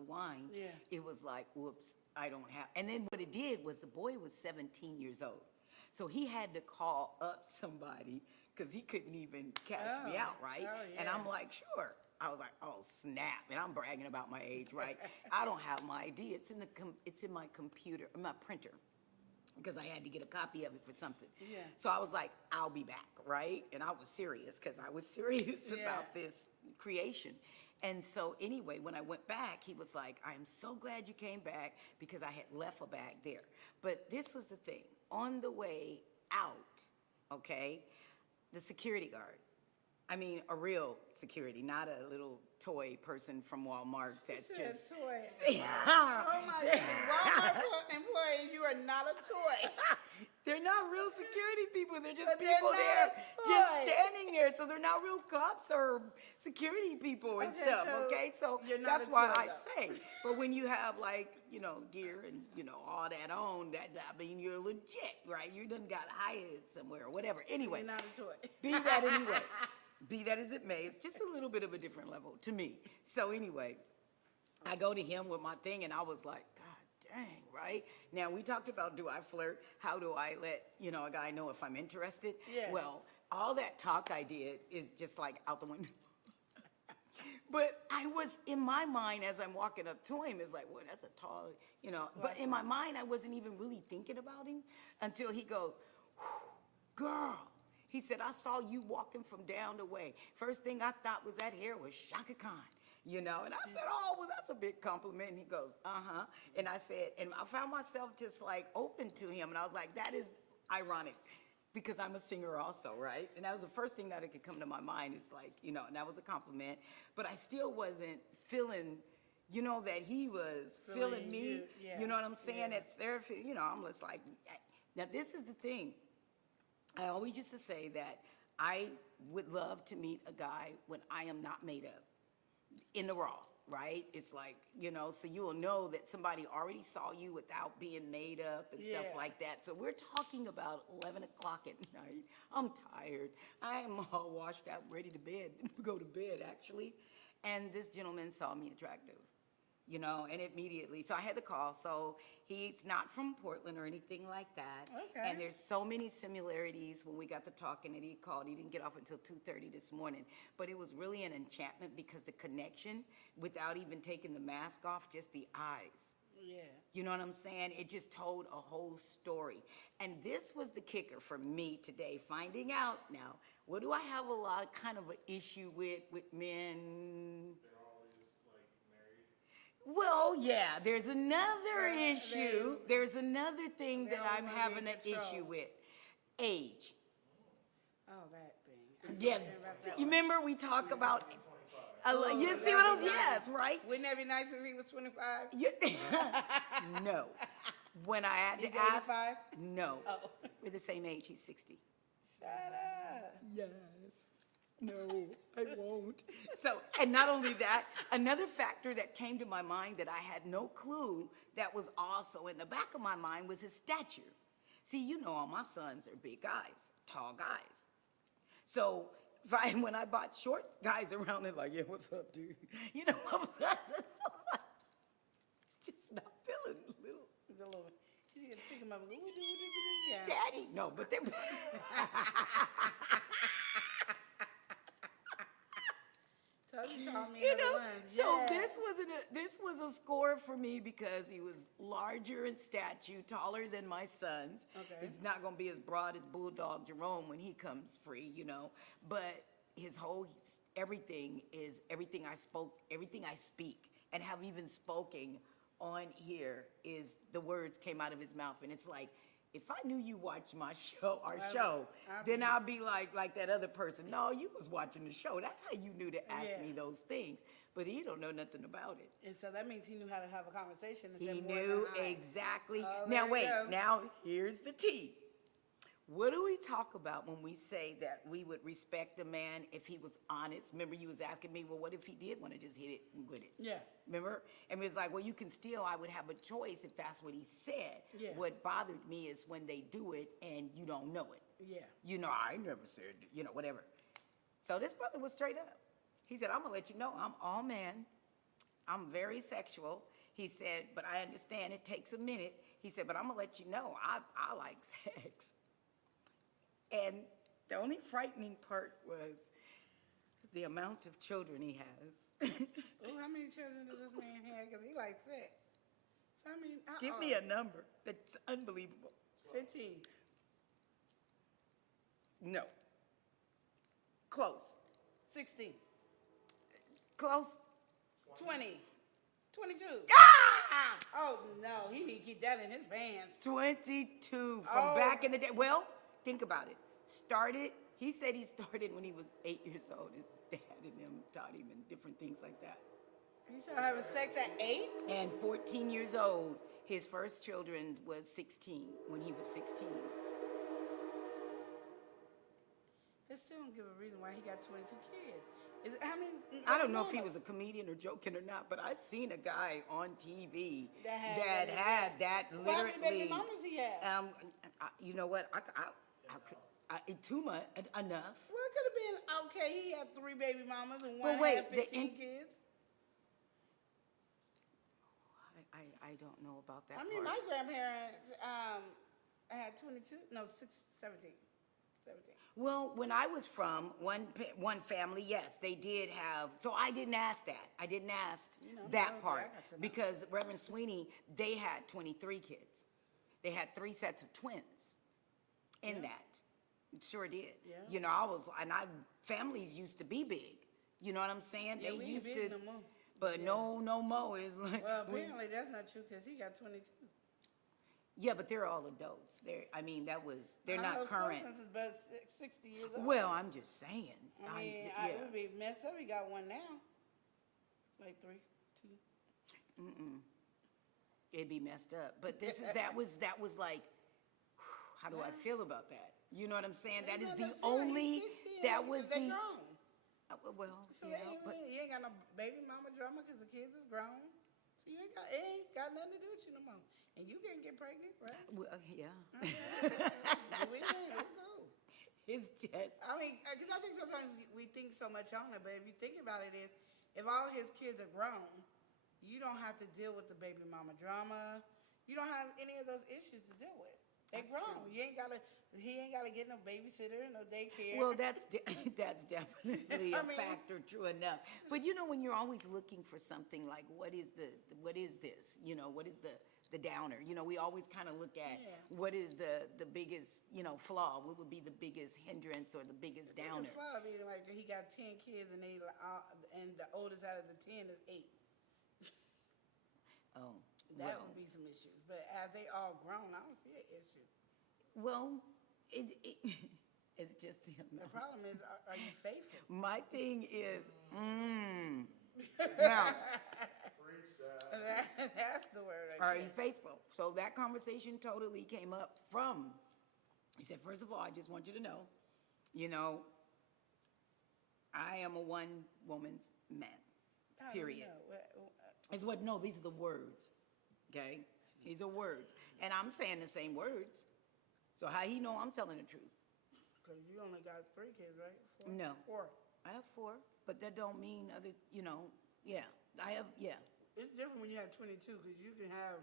the wine, Yeah. it was like, whoops, I don't have. And then what it did was the boy was 17 years old. So he had to call up somebody because he couldn't even cash me out, right? Oh, And yeah. I'm like, sure. I was like, oh, snap. And I'm bragging about my age, right? I don't have my ID. It's in my computer, my printer, because I had to get a copy of it for something. Yeah. So I was like, I'll be back, right? And I was serious because I was serious about this creation. And so anyway, when I went back, he was like, I am so glad you came back because I had left a bag there. But this was the thing. On the way out, okay, the security guard, I mean, a real security, not a little toy person from Walmart that's just. Toy. Oh Oh my goodness. Walmart employees, you are not a toy. They're not real security people. They're just But they're people not there, a just toy. standing there. So they're not real cops or security people and Okay, stuff. so okay, so you're not that's a why toy, I though. say. But when you have like gear and all that on, that I mean you're legit, right? You done got hired somewhere or whatever. Anyway, You're not a toy. be that anyway. Be that as it may, it's just a little bit of a different level to me. So anyway, I go to him with my thing, and I was like, God dang, right? Now, we talked about, do I flirt? How do I let, a guy know if I'm interested? Yeah. Well, all that talk I did is just like out the window. But I was, in my mind, as I'm walking up to him, it's like, well, that's a tall, But in my mind, I wasn't even really thinking about him until he goes, girl. He said, I saw you walking from down the way. First thing I thought was that hair was Chaka Khan, And I said, oh, well, that's a big compliment. And he goes, uh-huh. And I said, and I found myself just like open to him. And I was like, that is ironic because I'm a singer also, right? And that was the first thing that could come to my mind is like, and that was a compliment. But I still wasn't feeling, that he was feeling me. you, yeah. You know what I'm saying? Yeah. It's there, I'm just like, now this is the thing. I always used to say that I would love to meet a guy when I am not made up, in the raw, right? It's like, so you will know that somebody already saw you without being made up and stuff Yeah. like that. So we're talking about 11 o'clock at night. I'm tired. I am all washed out, ready to go to bed, actually. And this gentleman saw me attractive. And immediately, so I had the call. So he's not from Portland or anything like that. Okay. And there's so many similarities when we got to talking that he called. He didn't get off until 2:30 this morning. But it was really an enchantment because the connection, without even taking the mask off, just the eyes. Yeah. You know what I'm saying? It just told a whole story. And this was the kicker for me today, finding out now, what do I have a lot of kind of an issue with men? Well, yeah, there's another issue. There's another thing that I'm having an issue with. Age. Oh, that thing. Yeah, you remember we talk about, you see what I'm, yes, right? Wouldn't that be nice if he was 25? No. When I had He's to ask, 85? no. Oh. We're the same age, he's 60. Shut up. Yes. No, I won't. So, and not only that, another factor that came to my mind that I had no clue that was also in the back of my mind was his stature. See, all my sons are big guys, tall guys. So when I bought short guys around, they're like, yeah, what's up, dude? I was it's just not feeling little. It's a little bit. She's going to pick him up and go, yeah. Daddy. No, but they're... So this was a score for me because he was larger in stature, taller than my sons. Okay. He's not going to be as broad as Bulldog Jerome when he comes free, but his whole everything is everything I speak and have even spoken on here is the words came out of his mouth, and it's like, if I knew you watched our show, then I'll be like that other person. No, you was watching the show. That's how you knew to ask me those things. But he don't know nothing about it. And so that means he knew how to have a conversation. He knew exactly. Oh, now wait, go. now here's the tea. What do we talk about when we say that we would respect a man if he was honest? Remember you was asking me, well, what if he did want to just hit it and with it? Yeah. Remember? And it was like, well, you can still, I would have a choice if that's what he said. Yeah. What bothered me is when they do it and you don't know it. Yeah. I never said, whatever. So this brother was straight up. He said, I'm going to let you know I'm all man. I'm very sexual. He said, but I understand it takes a minute. He said, but I'm going to let you know, I like sex. And the only frightening part was the amount of children he has. Oh, how many children does this man have? Because he likes sex. So how many? Give me a number. That's unbelievable. 15. No. Close. 16. Close. 20. 22. Ah! Oh, no. He need to keep that in his pants. 22 from back in the day. Well, think about it. He said he started when he was 8 years old. His dad and them taught him and different things like that. He started having sex at 8? And 14 years old, his first children was 16, when he was 16. They still don't give a reason why he got 22 kids. Is it, how many? I don't know if he was a comedian or joking or not, but I seen a guy on TV that had that literally. How many baby mamas he had? You know what? Too much, enough. Well, it could have been, okay, he had 3 baby mamas and one wait, had 15 kids. I don't know about that I mean, part. my grandparents had 22, no, 17. Well, when I was from one family, yes, they did have. So I didn't ask that. I didn't ask that part because Reverend Sweeney, they had 23 kids. They had 3 sets of twins in that. It sure did. Yeah. You know, families used to be big. You know what I'm saying? Yeah, they we used ain't big to. no more. But no more is like. Well, apparently that's not true because he got 22. Yeah, but they're all adults. They're not current. Since it's about 60 years old. Well, I'm just saying. I mean, it would be messed up. He got one now. Like 3, 2. It'd be messed up. But that was like, how do I feel about that? You know what I'm saying? That is the only. That was the. Grown. Well, So yeah, but you ain't got no baby mama drama because the kids is grown. So it ain't got nothing to do with you no more. And you can't get pregnant, right? well, yeah. We go. It's just. I mean, because I think sometimes we think so much on it, but if you think about it, if all his kids are grown, you don't have to deal with the baby mama drama. You don't have any of those issues to deal with. They're grown. He ain't gotta get no babysitter, no daycare. Well, that's definitely a factor, true enough. But you know, when you're always looking for something like what is this? You know, what is the downer? You know, we always kind of look at what is the biggest, flaw? What would be the biggest hindrance or the biggest downer? The flaw would be like he got 10 kids and the oldest out of the 10 is 8. Oh. That would be some issues. But as they all grown, I don't see an issue. Well, it's just the amount. The problem is, are you faithful? My thing is, now, that's the word. Are you faithful? So that conversation totally came up from, he said, first of all, I just want you to know, I am a one-woman's man, period. These are the words, okay? These are words. And I'm saying the same words. So how he know I'm telling the truth? Because you only got 3 kids, right? 4? No. 4. I have 4, but that don't mean other, I have. It's different when you have 22 because you can have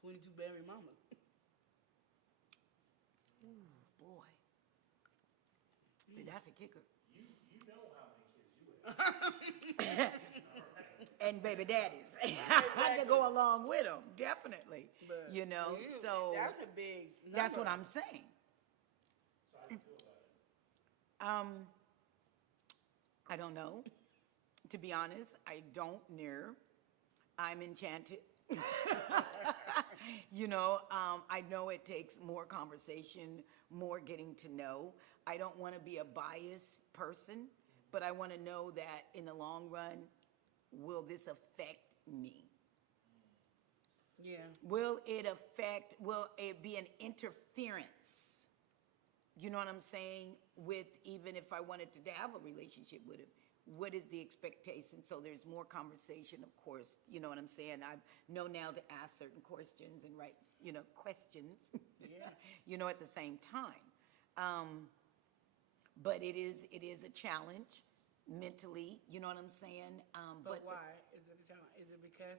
22 baby mamas. Ooh, boy. See, that's a kicker. You know how many kids you have. And baby daddies. I had to go along with them, definitely. But so that's a big number. That's what I'm saying. So how do you feel about it? I don't know. To be honest, I don't know. I'm enchanted. I know it takes more conversation, more getting to know. I don't want to be a biased person, but I want to know that in the long run, will this affect me? Yeah. Will it be an interference? You know what I'm saying? With even if I wanted to have a relationship with him, what is the expectation? So there's more conversation, of course. You know what I'm saying? I know now to ask certain questions and write, questions. Yeah. At the same time. But it is a challenge. mentally, you know what I'm saying? But why? Is it because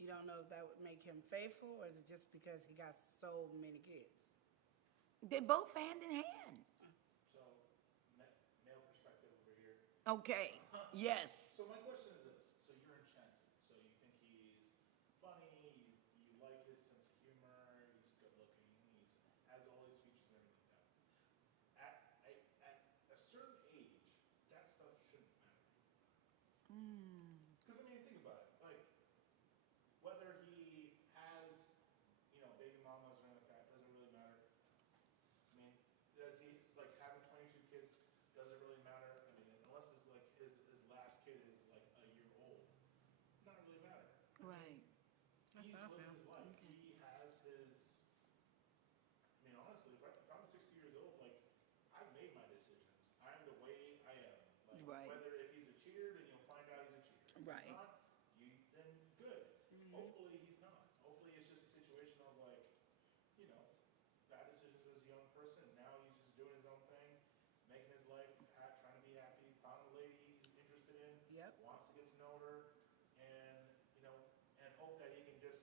you don't know if that would make him faithful, or is it just because he got so many kids? They're both hand in hand. So, male perspective over here. Okay, yes. So my question is this, so you're enchanted, so you think he's funny, you like his sense of humor, he's good looking, has all these features and everything like that. At a certain age, that stuff shouldn't matter. Because, I mean, think about it, like, whether he has, baby mamas or anything like that, doesn't really matter. I mean, does he, like, having 22 kids, does it really matter? I mean, unless it's like his last kid is like a year old, not really matter. Right. He's lived his life. He has his, I mean, honestly, if I'm 60 years old, like, I've made my decisions. I'm the way I am. Like, Right. whether if he's a cheater, then you'll find out he's a cheater. If Right. he's not, then good. Hopefully he's not. Hopefully it's just a situation of like, bad decisions as a young person. Now he's just doing his own thing, making his life, trying to be happy, found a lady he's interested in, Yep. wants to get to know her, and, and hope that he can just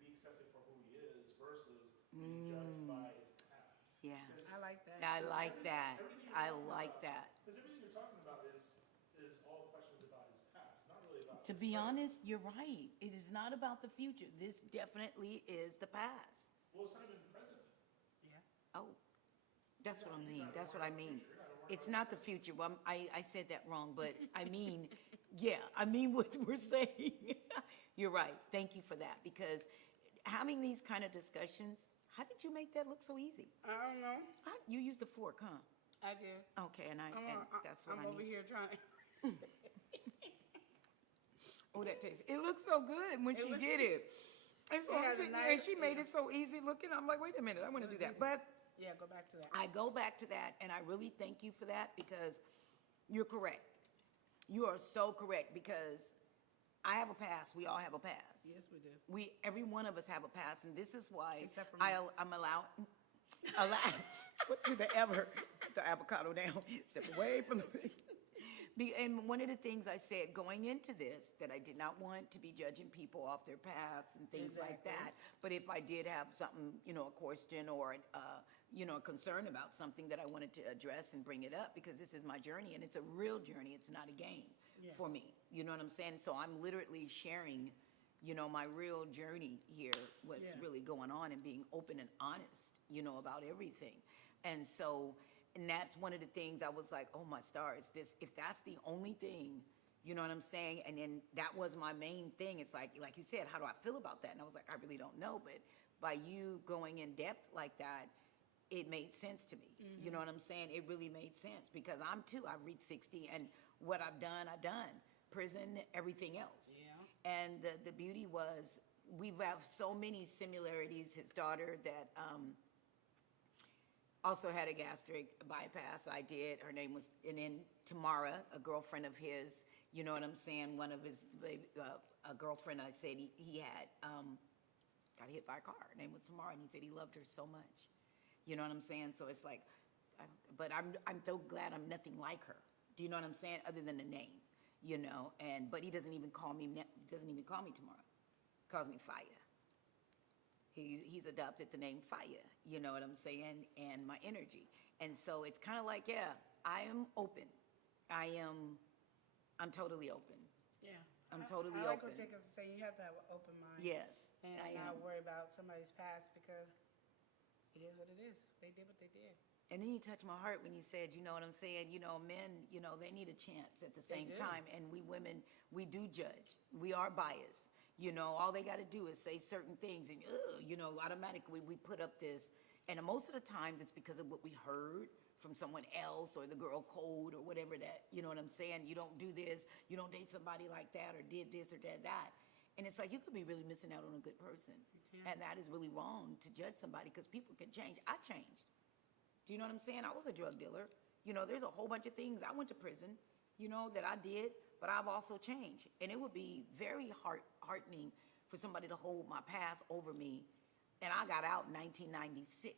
be accepted for who he is versus being judged by his past. Yeah. I like that. I like that. Everything you're I talking like about- that. Because everything you're talking about is all questions about his past, not really about To his be present. honest, you're right. It is not about the future. This definitely is the past. Well, it's not even present. Yeah. Oh, that's what I mean. That's what I mean. It's not the future. Well, I said that wrong, but I mean, yeah, I mean what we're saying. You're right. Thank you for that, because having these kind of discussions, how did you make that look so easy? I don't know. You used a fork, huh? I did. Okay, and that's what I'm I over need. here trying. Oh, that tastes. It looked so good when she did it. And so It I'm has a sitting there, and nice- she made it so easy looking. I'm like, wait a minute, I want to do that. But Yeah, go back to that. I go back to that, and I really thank you for that, because you're correct. You are so correct, because I have a past. We all have a past. Yes, we do. Every one of us have a past, and this is why Except for me. I'm allowed. What do the avocado down, step away from the. And one of the things I said going into this, that I did not want to be judging people off their paths and things like Exactly. that. But if I did have something, a question or, a concern about something that I wanted to address and bring it up, because this is my journey, and it's a real journey. It's not a game for me. You know what I'm saying? So I'm literally sharing, my real journey here, what's really going on, and being open and honest, about everything. And so, and that's one of the things I was like, oh my stars, if that's the only thing, you know what I'm saying? And then that was my main thing. It's like you said, how do I feel about that? And I was like, I really don't know. But by you going in depth like that, it made sense to me. You know what I'm saying? It really made sense, because I've reached 60, and what I've done. Prison, everything else. Yeah. And the beauty was, we have so many similarities. His daughter that also had a gastric bypass. I did. Her name was, and then Tamara, a girlfriend of his, you know what I'm saying? One of his, a girlfriend I said he had, got hit by a car. Her name was Tamara, and he said he loved her so much. You know what I'm saying? So it's like, but I'm so glad I'm nothing like her. Do you know what I'm saying? Other than the name, but he doesn't even call me Tamara. He calls me F.I.A. He's adopted the name F.I.A, you know what I'm saying, and my energy. And so it's kind of like, yeah, I am open. I'm totally open. Yeah. I'm totally I like open. what Jacob's saying. You have to have an open mind. Yes, And I not am. worry about somebody's past, because it is what it is. They did what they did. And then you touched my heart when you said, you know what I'm saying, men, they need a chance at the They same do. time. And we women, we do judge. We are biased. All they got to do is say certain things, and, automatically we put up this. And most of the times it's because of what we heard from someone else, or the girl code, or whatever that, you know what I'm saying? You don't do this, you don't date somebody like that, or did this or did that. And it's like, you could be really missing out on a good person. And that is really wrong to judge somebody, because people can change. I changed. Do you know what I'm saying? I was a drug dealer. There's a whole bunch of things. I went to prison, that I did, but I've also changed. And it would be very heartening for somebody to hold my past over me. And I got out in 1996.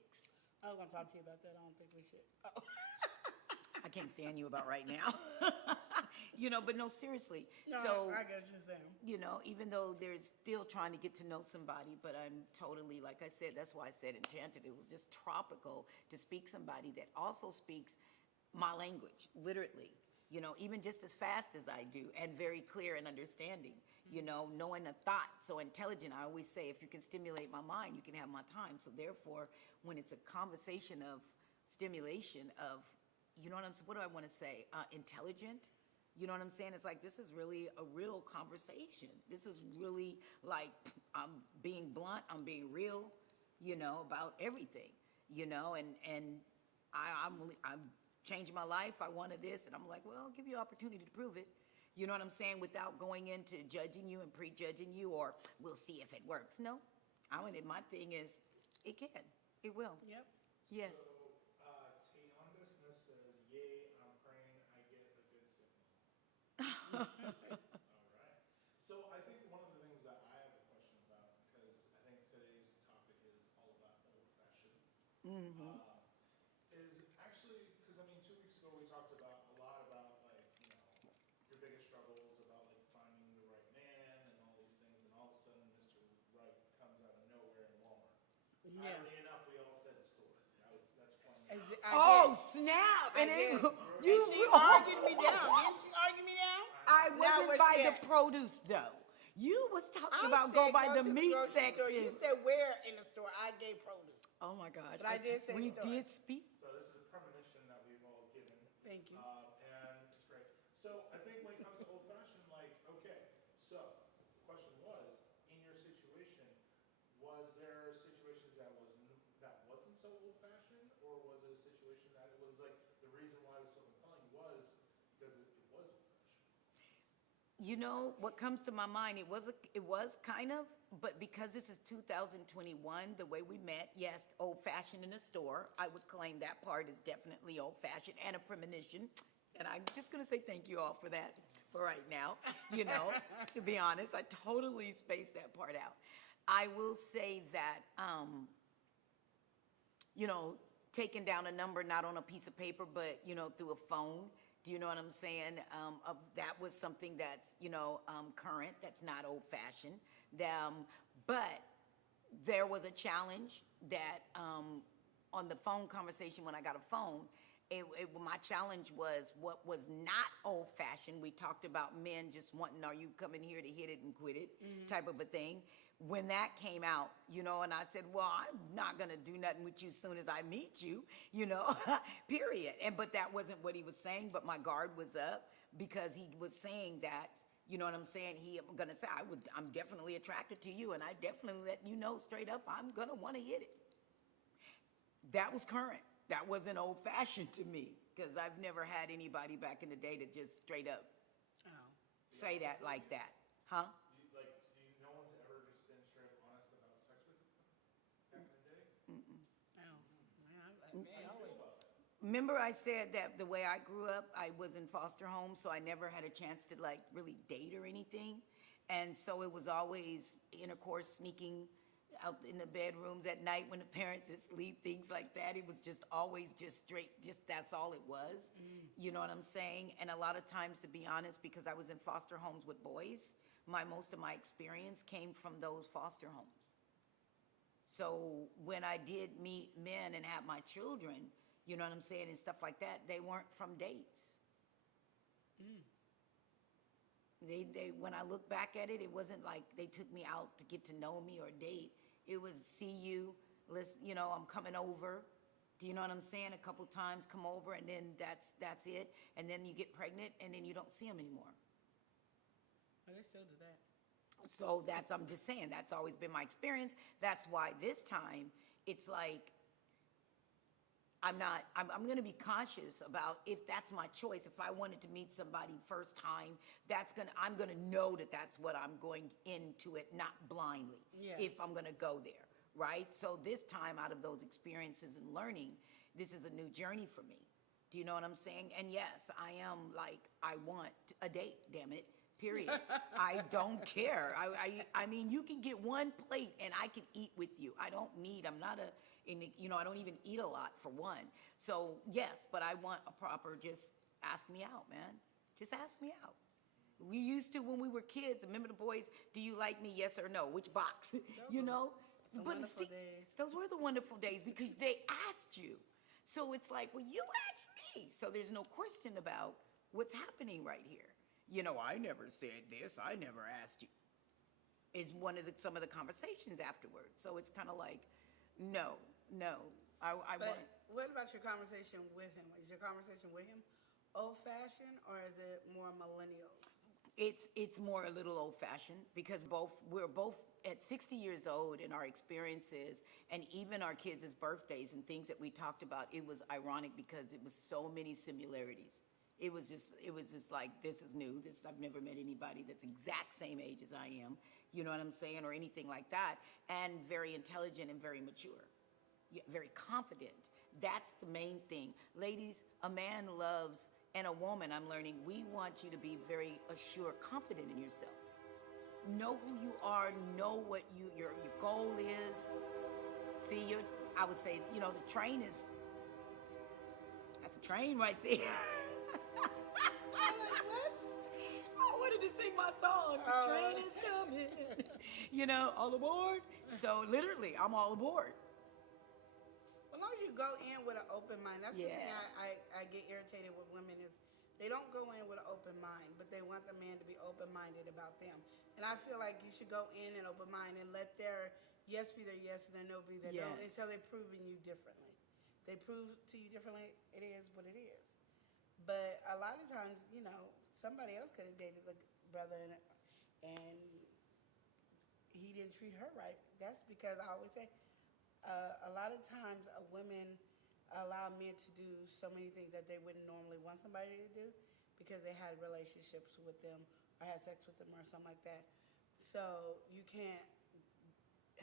I was going to talk to you about that. I don't think we should. Oh. I can't stand you about right now. But no, seriously. No, So, I get what you're saying. even though they're still trying to get to know somebody, but I'm totally, like I said, that's why I said enchanted. It was just tropical to speak somebody that also speaks my language, literally, even just as fast as I do and very clear and understanding, knowing a thought, so intelligent. I always say, if you can stimulate my mind, you can have my time. So therefore, when it's a conversation of stimulation of, what do I want to say? Intelligent. You know what I'm saying? It's like, this is really a real conversation. This is really like, I'm being blunt, I'm being real, about everything, and I'm changing my life. I wanted this, and I'm like, well, I'll give you an opportunity to prove it. You know what I'm saying? Without going into judging you and prejudging you, or we'll see if it works. No, my thing is, it can, it will. Yep. Yes. So, 𝒮𝑜𝒸𝒾𝒶𝓁𝓈s says, "Yay, I'm praying I get a good signal." All right. So I think one of the things that I have a question about, because I think today's topic is all about old-fashioned, is actually, because 2 weeks ago we talked about a lot about your biggest struggles about finding the right man and all these things, and all of a sudden Mr. Right comes out of nowhere in Walmart. Yeah. Irony enough, we all said the store. That's pointing me out. Oh, snap! I And did. you And she argued me down. Didn't she argue me down? I Now wasn't where's by she the at? produce though. You was talking I about said go by the to meat grocery store. section. You said where in the store? I gave produce. Oh my gosh! But I did say we store. did speak. So this is a premonition that we've all given. Thank you. And it's great. So I think when it comes to old-fashioned, okay, so the question was, in your situation, was there situations that wasn't so old-fashioned, or was it a situation that it was the reason why it was so compelling was because it was old-fashioned? What comes to my mind, it was kind of, but because this is 2021, the way we met, yes, old-fashioned in a store, I would claim that part is definitely old-fashioned and a premonition. And I'm just going to say thank you all for that for right now. To be honest, I totally spaced that part out. I will say that, taking down a number, not on a piece of paper, but, through a phone. Do you know what I'm saying? That was something that's, current, that's not old-fashioned. But there was a challenge that on the phone conversation when I got a phone, my challenge was what was not old-fashioned. We talked about men just wanting, are you coming here to hit it and quit it type of a thing. When that came out, and I said, well, I'm not going to do nothing with you as soon as I meet you, period. But that wasn't what he was saying, but my guard was up because he was saying that, you know what I'm saying? He going to say, I'm definitely attracted to you, and I definitely let you know straight up, I'm going to want to hit it. That was current. That wasn't old-fashioned to me because I've never had anybody back in the day to just straight up say that like that. Huh? No one's ever just been straight up honest about sex with you back in the day? How do you feel about that? Remember I said that the way I grew up, I was in foster home, so I never had a chance to really date or anything. And so it was always intercourse, sneaking out in the bedrooms at night when the parents is asleep, things like that. It was just always just straight, just that's all it was. You know what I'm saying? And a lot of times, to be honest, because I was in foster homes with boys, most of my experience came from those foster homes. So when I did meet men and have my children, you know what I'm saying, and stuff like that, they weren't from dates. When I look back at it, it wasn't like they took me out to get to know me or date. It was see you, I'm coming over. Do you know what I'm saying? A couple times come over, and then that's it. And then you get pregnant, and then you don't see them anymore. Oh, they still do that. So I'm just saying, that's always been my experience. That's why this time, it's like, I'm going to be cautious about if that's my choice. If I wanted to meet somebody first time, I'm going to know that that's what I'm going into it, not blindly, if I'm going to go there, right? So this time, out of those experiences and learning, this is a new journey for me. Do you know what I'm saying? And yes, I am I want a date, damn it, period. I don't care. I mean, you can get one plate and I can eat with you. I don't even eat a lot for one. So yes, but I want a proper, just ask me out, man. Just ask me out. We used to, when we were kids, remember the boys, do you like me, yes or no? Which box? You know? Some wonderful days. Those were the wonderful days because they asked you. So it's like, well, you asked me. So there's no question about what's happening right here. You know, I never said this. I never asked you. Is some of the conversations afterwards. So it's kind of like, no. But what about your conversation with him? Is your conversation with him old-fashioned, or is it more millennials? It's more a little old-fashioned because we're both at 60 years old, and our experiences and even our kids' birthdays and things that we talked about, it was ironic because it was so many similarities. It was just like, this is new. I've never met anybody that's exact same age as I am, you know what I'm saying, or anything like that, and very intelligent and very mature, very confident. That's the main thing. Ladies, a man loves, and a woman, I'm learning, we want you to be very assured, confident in yourself. Know who you are, know what your goal is. See, I would say, you know, the train that's a train right there. I'm like, what? I wanted to sing my song, the train is coming. You know, all aboard. So literally, I'm all aboard. As long as you go in with an open mind, that's the Yeah. thing I get irritated with women is they don't go in with an open mind, but they want the man to be open-minded about them. And I feel like you should go in an open mind and let their yes be their yes and their no be their no Yes. until they're proving you differently. They prove to you differently, it is what it is. But a lot of times, you know, somebody else could have dated the brother and he didn't treat her right. That's because I always say, a lot of times women allow men to do so many things that they wouldn't normally want somebody to do because they had relationships with them or had sex with them or something like that. So you can't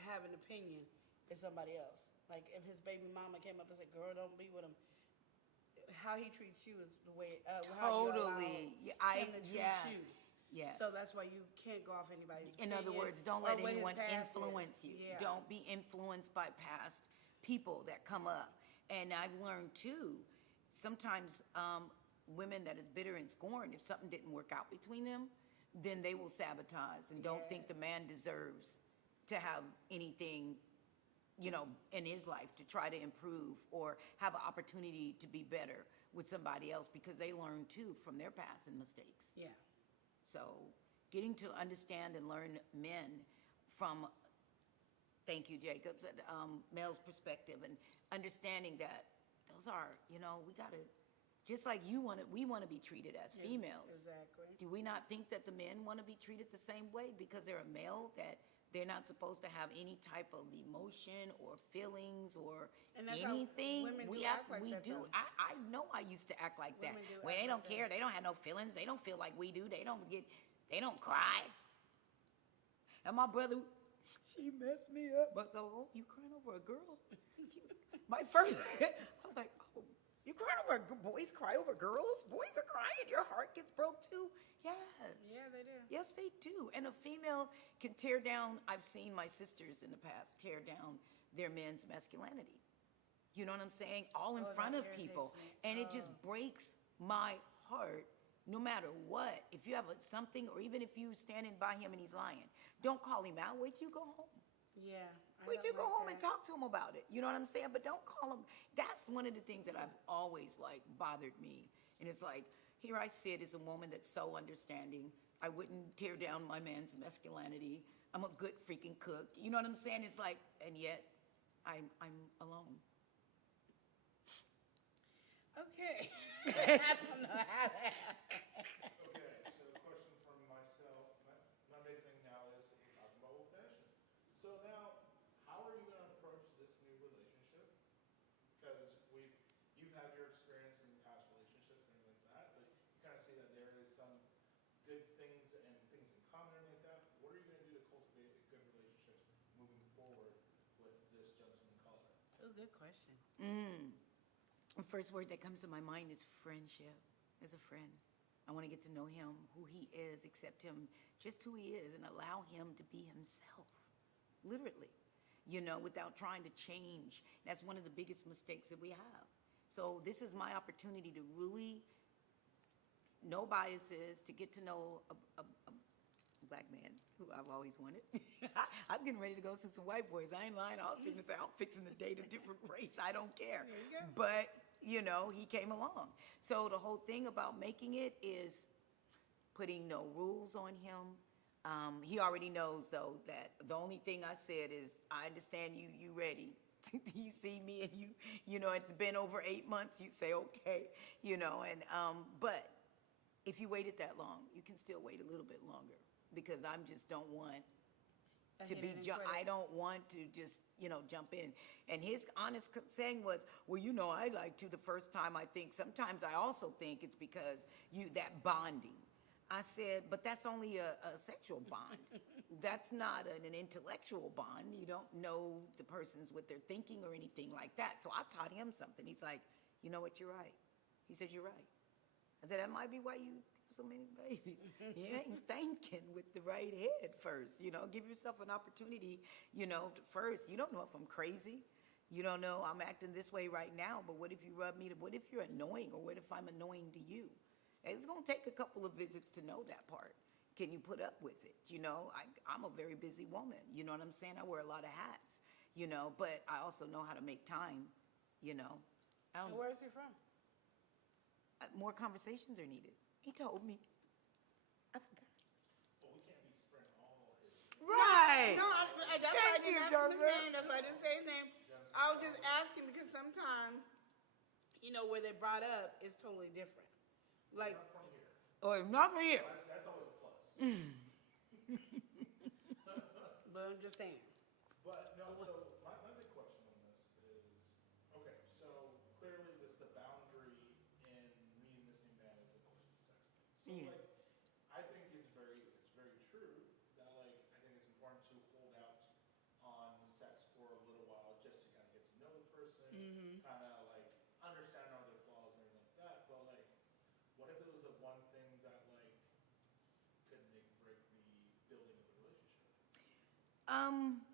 have an opinion if somebody else. Like if his baby mama came up and said, girl, don't be with him. How he treats you is the way, how you allow Totally. him to treat Yes. you. Yes. So that's why you can't go off anybody's In other opinion words, don't or let what his anyone past is. influence you. Yeah. Don't be influenced by past people that come up. And I've learned too, sometimes women that is bitter and scorned, if something didn't work out between them, then they will sabotage and don't think the man deserves to have anything, you know, in his life to try to improve or have an opportunity to be better with somebody else because they learn too from their past and mistakes. Yeah. So getting to understand and learn men from, thank you, Jacob, male's perspective and understanding that those are, you know, we got to, just like we want to be treated as females. Exactly. Do we not think that the men want to be treated the same way because they're a male, that they're not supposed to have any type of emotion or feelings or And that's how anything? women do We act like that, do. though. I know I used to act like that. Women do Well, act they don't like care. that. They don't have no feelings. They don't feel like we do. They don't cry. And my brother, she messed me up. But so, oh, you crying over a girl? My first, I was like, oh, you crying over boys cry over girls? Boys are crying. Your heart gets broke too. Yes. Yeah, they do. Yes, they do. And a female can tear down, I've seen my sisters in the past tear down their men's masculinity. You know what I'm saying? All in Oh, front that of people. irritates me. And it just breaks my heart no matter what. If you have something, or even if you're standing by him and he's lying, don't call him out. Wait till you go home. Yeah. Wait till you go home and talk to him about it. You know what I'm saying? But don't call him. That's one of the things that I've always bothered me. And it's like, here I sit as a woman that's so understanding. I wouldn't tear down my man's masculinity. I'm a good freaking cook. You know what I'm saying? It's like, and yet I'm alone. Okay. I don't know how to. Okay, so a question from myself. My big thing now is we're talking about old fashioned. So now, how are you going to approach this new relationship? Because you've had your experience in past relationships and things like that, but you kind of see that there is some good things and things in common and like that. What are you going to do to cultivate a good relationship moving forward with this gentleman caller? Oh, good question. The first word that comes to my mind is friendship. As a friend, I want to get to know him, who he is, accept him just who he is, and allow him to be himself, literally, you know, without trying to change. That's one of the biggest mistakes that we have. So this is my opportunity to really no biases, to get to know a black man who I've always wanted. I'm getting ready to go see some white boys. I ain't lying. I was fixing to date a different race. I don't care. There you go. But, you know, he came along. So the whole thing about making it is putting no rules on him. He already knows, though, that the only thing I said is, I understand you ready. You see me and you know, it's been over 8 months, you say, okay, you know, and, but if you waited that long, you can still wait a little bit longer, because I'm just don't want to be, I don't want to just, you know, jump in. And his honest saying was, well, you know, I liked you the first time. I think sometimes I also think it's because that bonding. I said, but that's only a sexual bond. That's not an intellectual bond. You don't know the person's what they're thinking or anything like that. So I taught him something. He's like, you know what, you're right. He says, you're right. I said, that might be why you get so many babies. You ain't thinking with the right head first. You know, give yourself an opportunity, you know, first. You don't know if I'm crazy. You don't know I'm acting this way right now, but what if you rub me? What if you're annoying, or what if I'm annoying to you? It's going to take a couple of visits to know that part. Can you put up with it? You know, I'm a very busy woman. You know what I'm saying? I wear a lot of hats, you know, but I also know how to make time, you know. And where is he from? More conversations are needed. He told me. I forgot. Well, we can't be spreading all his. Right. No, that's why I didn't ask him his Joseph. name. That's why I didn't say his name. I was just asking because sometimes, you know, where they're brought up is totally different. Like, Not from here. Or not for you. That's always a plus. but I'm just saying. But no, so my big question on this is, okay, so clearly the boundary in meeting this new man is, of course, the sex thing. So Yeah. like, I think it's very true that like, I think it's important to hold out on sex for a little while just to kind of get to know the person, kind of like understand all their flaws and everything like that. But like, what if it was the one thing that like could make or break the building of the relationship?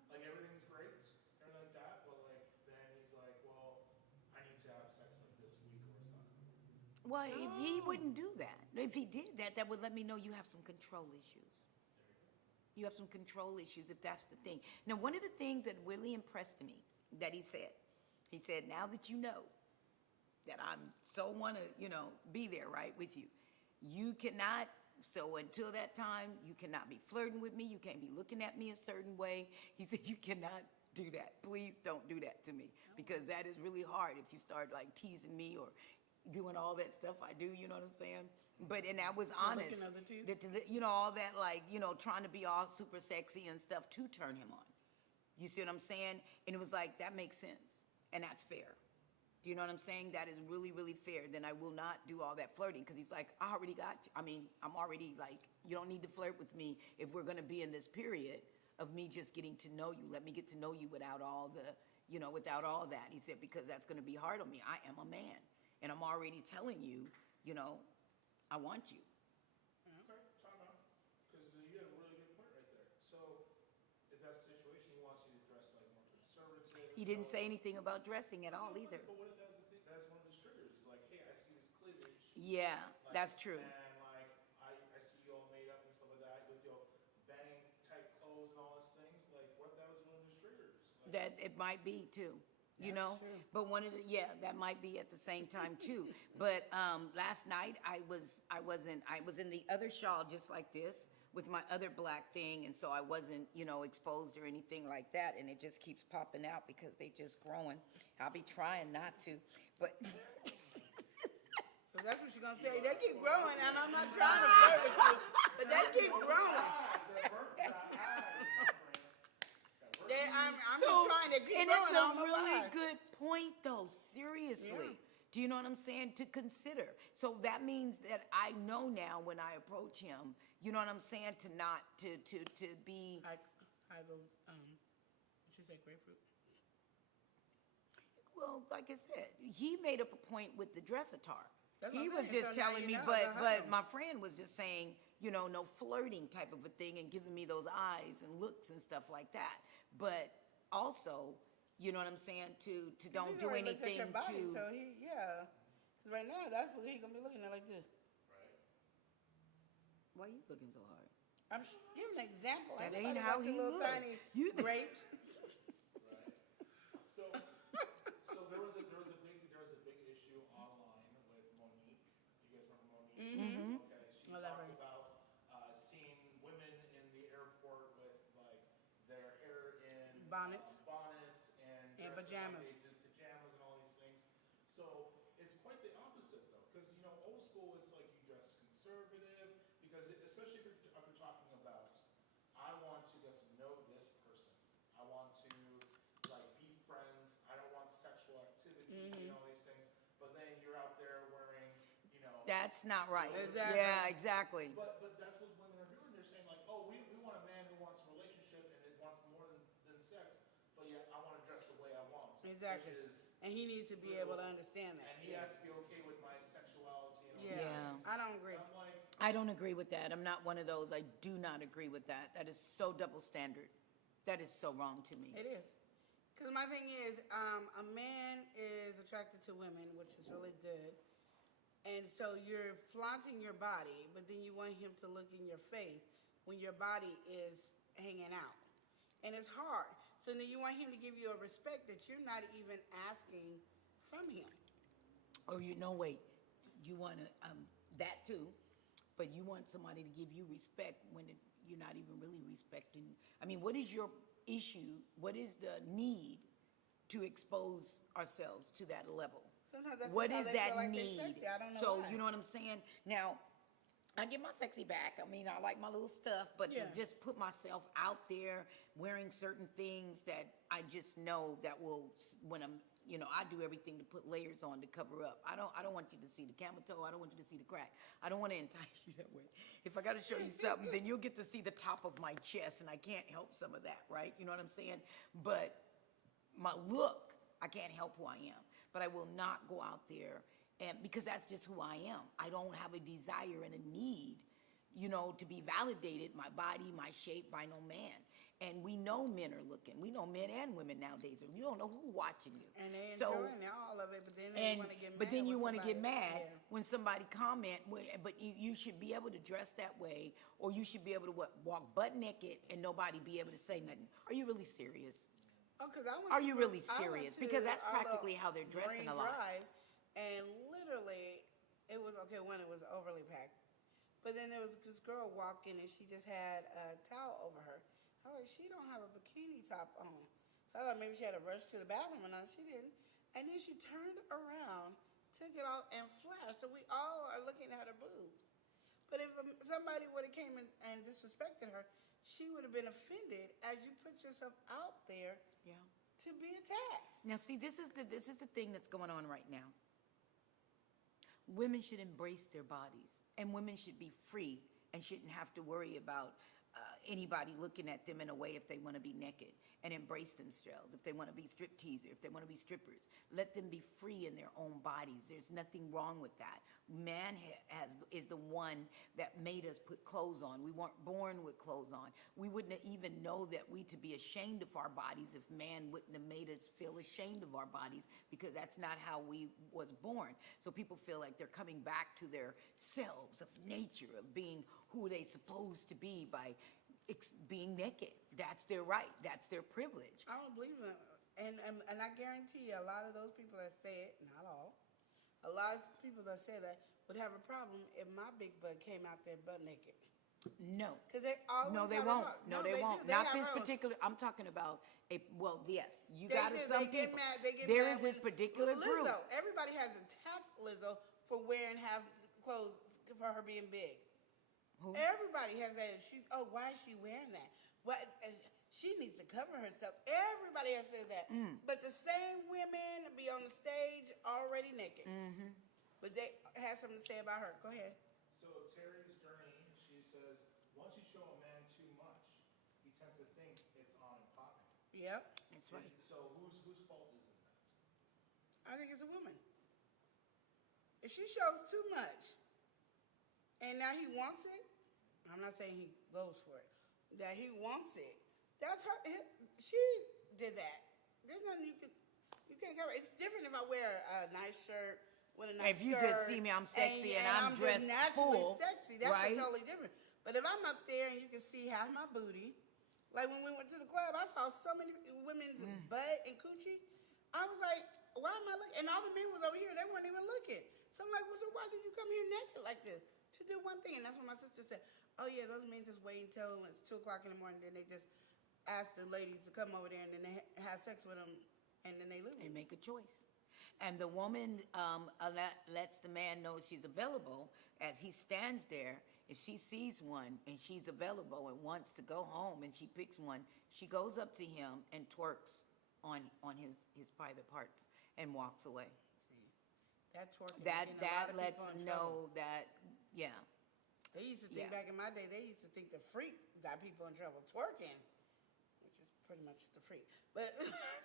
Like everything's great, everything like that, but like then he's like, well, I need to have sex like this week or it's not gonna work. Well, if he wouldn't do that, if he did that, that would let me know you have some control issues. You have some control issues if that's the thing. Now, one of the things that really impressed me that he said, now that you know that I'm so want to, you know, be there, right, with you, you cannot, so until that time, you cannot be flirting with me. You can't be looking at me a certain way. He said, you cannot do that. Please don't do that to me, because that is really hard if you start like teasing me or doing all that stuff I do, you know what I'm saying? But, and I was honest, looking at the teeth? you know, all that like, you know, trying to be all super sexy and stuff to turn him on. You see what I'm saying? And it was like, that makes sense. And that's fair. Do you know what I'm saying? That is really, really fair. Then I will not do all that flirting, because he's like, I already got you. I mean, I'm already like, you don't need to flirt with me if we're going to be in this period of me just getting to know you. Let me get to know you without all the, you know, without all that. He said, because that's going to be hard on me. I am a man, and I'm already telling you, you know, I want you. Okay, time out, because you had a really good point right there. So if that's the situation, he wants you to dress like more conservative. He didn't say anything about dressing at all either. But what if that was the thing? That's one of his triggers. He's like, hey, I see this cleavage. Yeah, Like, that's true. And like, I see you all made up and stuff like that with your bang tight clothes and all those things. Like, what if that was one of his triggers? Like, That it might be too, you That's know? true. But one of the, yeah, that might be at the same time too. But last night I was in the other shawl just like this with my other black thing, and so I wasn't, you know, exposed or anything like that, and it just keeps popping out because they just growing. I'll be trying not to, but So that's what she's going to say. They keep growing, and I'm not trying to flirt with you, but they keep growing. I'm just trying to keep and growing. it's a I don't know really why. good point though, seriously. Yeah. Do you know what I'm saying? To consider. So that means that I know now when I approach him, you know what I'm saying, to not to be I go, what you say, grapefruit? well, like I said, he made up a point with the dressatar. That's what He I'm was saying. just So now telling you me, know but about him. my friend was just saying, you know, no flirting type of a thing and giving me those eyes and looks and stuff like that. But also, you know what I'm saying, to don't He's do already looked at anything your body, to So he, yeah. Because right now, that's what he's going to be looking at like this. Right. Why you looking so hard? I'm giving an example. That Ain't ain't nobody how wants he little look. tiny You- grapes. Right. So there was a big issue online with Monique. You guys remember Monique? Mm-hmm. Okay, she I love talked her. about seeing women in the airport with like their hair in Bonnets. bonnets and And dressing like pajamas. they did pajamas and all these things. So it's quite the opposite though, because old school it's like you dress conservative because especially if you're talking about I want to get to know this person. I want to like be friends. I don't want sexual activity and all these things. But then you're out there wearing, That's not right. Exactly. Yeah, exactly. But that's what women are doing. They're saying like, oh, we want a man who wants a relationship and it wants more than sex. But yet I want to dress the way I want. Exactly. Which is, And he needs to be able to understand that. and he has to be okay with my sexuality and all Yeah. these Yeah. things. I don't agree. And I'm like, I don't agree with that. I'm not one of those. I do not agree with that. That is so double standard. That is so wrong to me. It is. Because my thing is, a man is attracted to women, which is really good. And so you're flaunting your body, but then you want him to look in your face when your body is hanging out. And it's hard. So then you want him to give you a respect that you're not even asking from him. Or wait, you want to, that too, but you want somebody to give you respect when you're not even really respecting. I mean, what is your issue? What is the need to expose ourselves to that level? Sometimes that's What just how is they that feel like need? they're sexy. I don't know So, why. you know what I'm saying? Now, I get my sexy back. I mean, I like my little stuff, but Yeah. to just put myself out there wearing certain things that I just know that will, when I'm, I do everything to put layers on to cover up. I don't want you to see the camel toe. I don't want you to see the crack. I don't want to entice you that way. If I got to show you something, then you'll get to see the top of my chest, and I can't help some of that, right? You know what I'm saying? But my look, I can't help who I am. But I will not go out there, and because that's just who I am. I don't have a desire and a need, to be validated, my body, my shape, by no man. And we know men are looking. We know men and women nowadays. You don't know who's watching you. And they're So- enjoying all of it, but then they want to get mad. but then you when want to get somebody- mad Yeah. when somebody comment. But you should be able to dress that way, or you should be able to walk butt naked and nobody be able to say nothing. Are you really serious? Oh, 'cause I went Are to- you really I went serious? to Because that's our practically little how they're dressing Marine a lot. Drive, and literally, it was okay when it was overly packed. But then there was this girl walking, and she just had a towel over her. I was like, she don't have a bikini top on. So I thought maybe she had to rush to the bathroom, and she didn't. And then she turned around, took it off, and flashed. So we all are looking at her boobs. But if somebody would have came and disrespected her, she would have been offended as you put yourself out there Yeah. to be attacked. Now, see, this is the thing that's going on right now. Women should embrace their bodies, and women should be free and shouldn't have to worry about anybody looking at them in a way if they want to be naked, and embrace themselves. If they want to be strip teaser, if they want to be strippers, let them be free in their own bodies. There's nothing wrong with that. Man is the one that made us put clothes on. We weren't born with clothes on. We wouldn't even know that we to be ashamed of our bodies if man wouldn't have made us feel ashamed of our bodies, because that's not how we was born. So people feel like they're coming back to their selves of nature, of being who they supposed to be by being naked. That's their right. That's their privilege. I don't believe it. And I guarantee you, a lot of those people that say it, not all, a lot of people that say that would have a problem if my big butt came out there butt naked. No. Because they always No, they have a won't. problem. No, they won't. do. They Not have this rules. particular. I'm talking about yes, you They got do. some They get people. mad. They get There mad is this when particular group. Lizzo, everybody has attacked Lizzo for wearing half clothes for her being big. Who? Everybody has that. Why is she wearing that? She needs to cover herself. Everybody has said that. But the same women be on the stage already naked. But they had something to say about her. Go ahead. So Terry's journey, she says, once you show a man too much, he tends to think it's on and popping. Yep. That's right. So whose fault is it that? I think it's a woman. If she shows too much, and now he wants it, I'm not saying he goes for it, that he wants it, that's her. She did that. There's nothing you can't cover. It's different if I wear a nice shirt with a nice If you skirt, just see me, I'm sexy and I'm just dressed naturally full, sexy. That's right? totally different. But if I'm up there and you can see half my booty, like when we went to the club, I saw so many women's butt and coochie. I was like, why am I looking? And all the men was over here, they weren't even looking. So I'm like, well, so why did you come here naked like this? To do one thing. And that's what my sister said. Oh yeah, those men just wait until it's 2 o'clock in the morning, then they just ask the ladies to come over there and then they have sex with them and then they leave. They make a choice. And the woman lets the man know she's available. As he stands there, if she sees one and she's available and wants to go home and she picks one, she goes up to him and twerks on his private parts and walks away. See, that twerking. That lets know that, yeah. They used to think back in my day, they used to think the freak got people in trouble. Twerking, which is pretty much the freak. But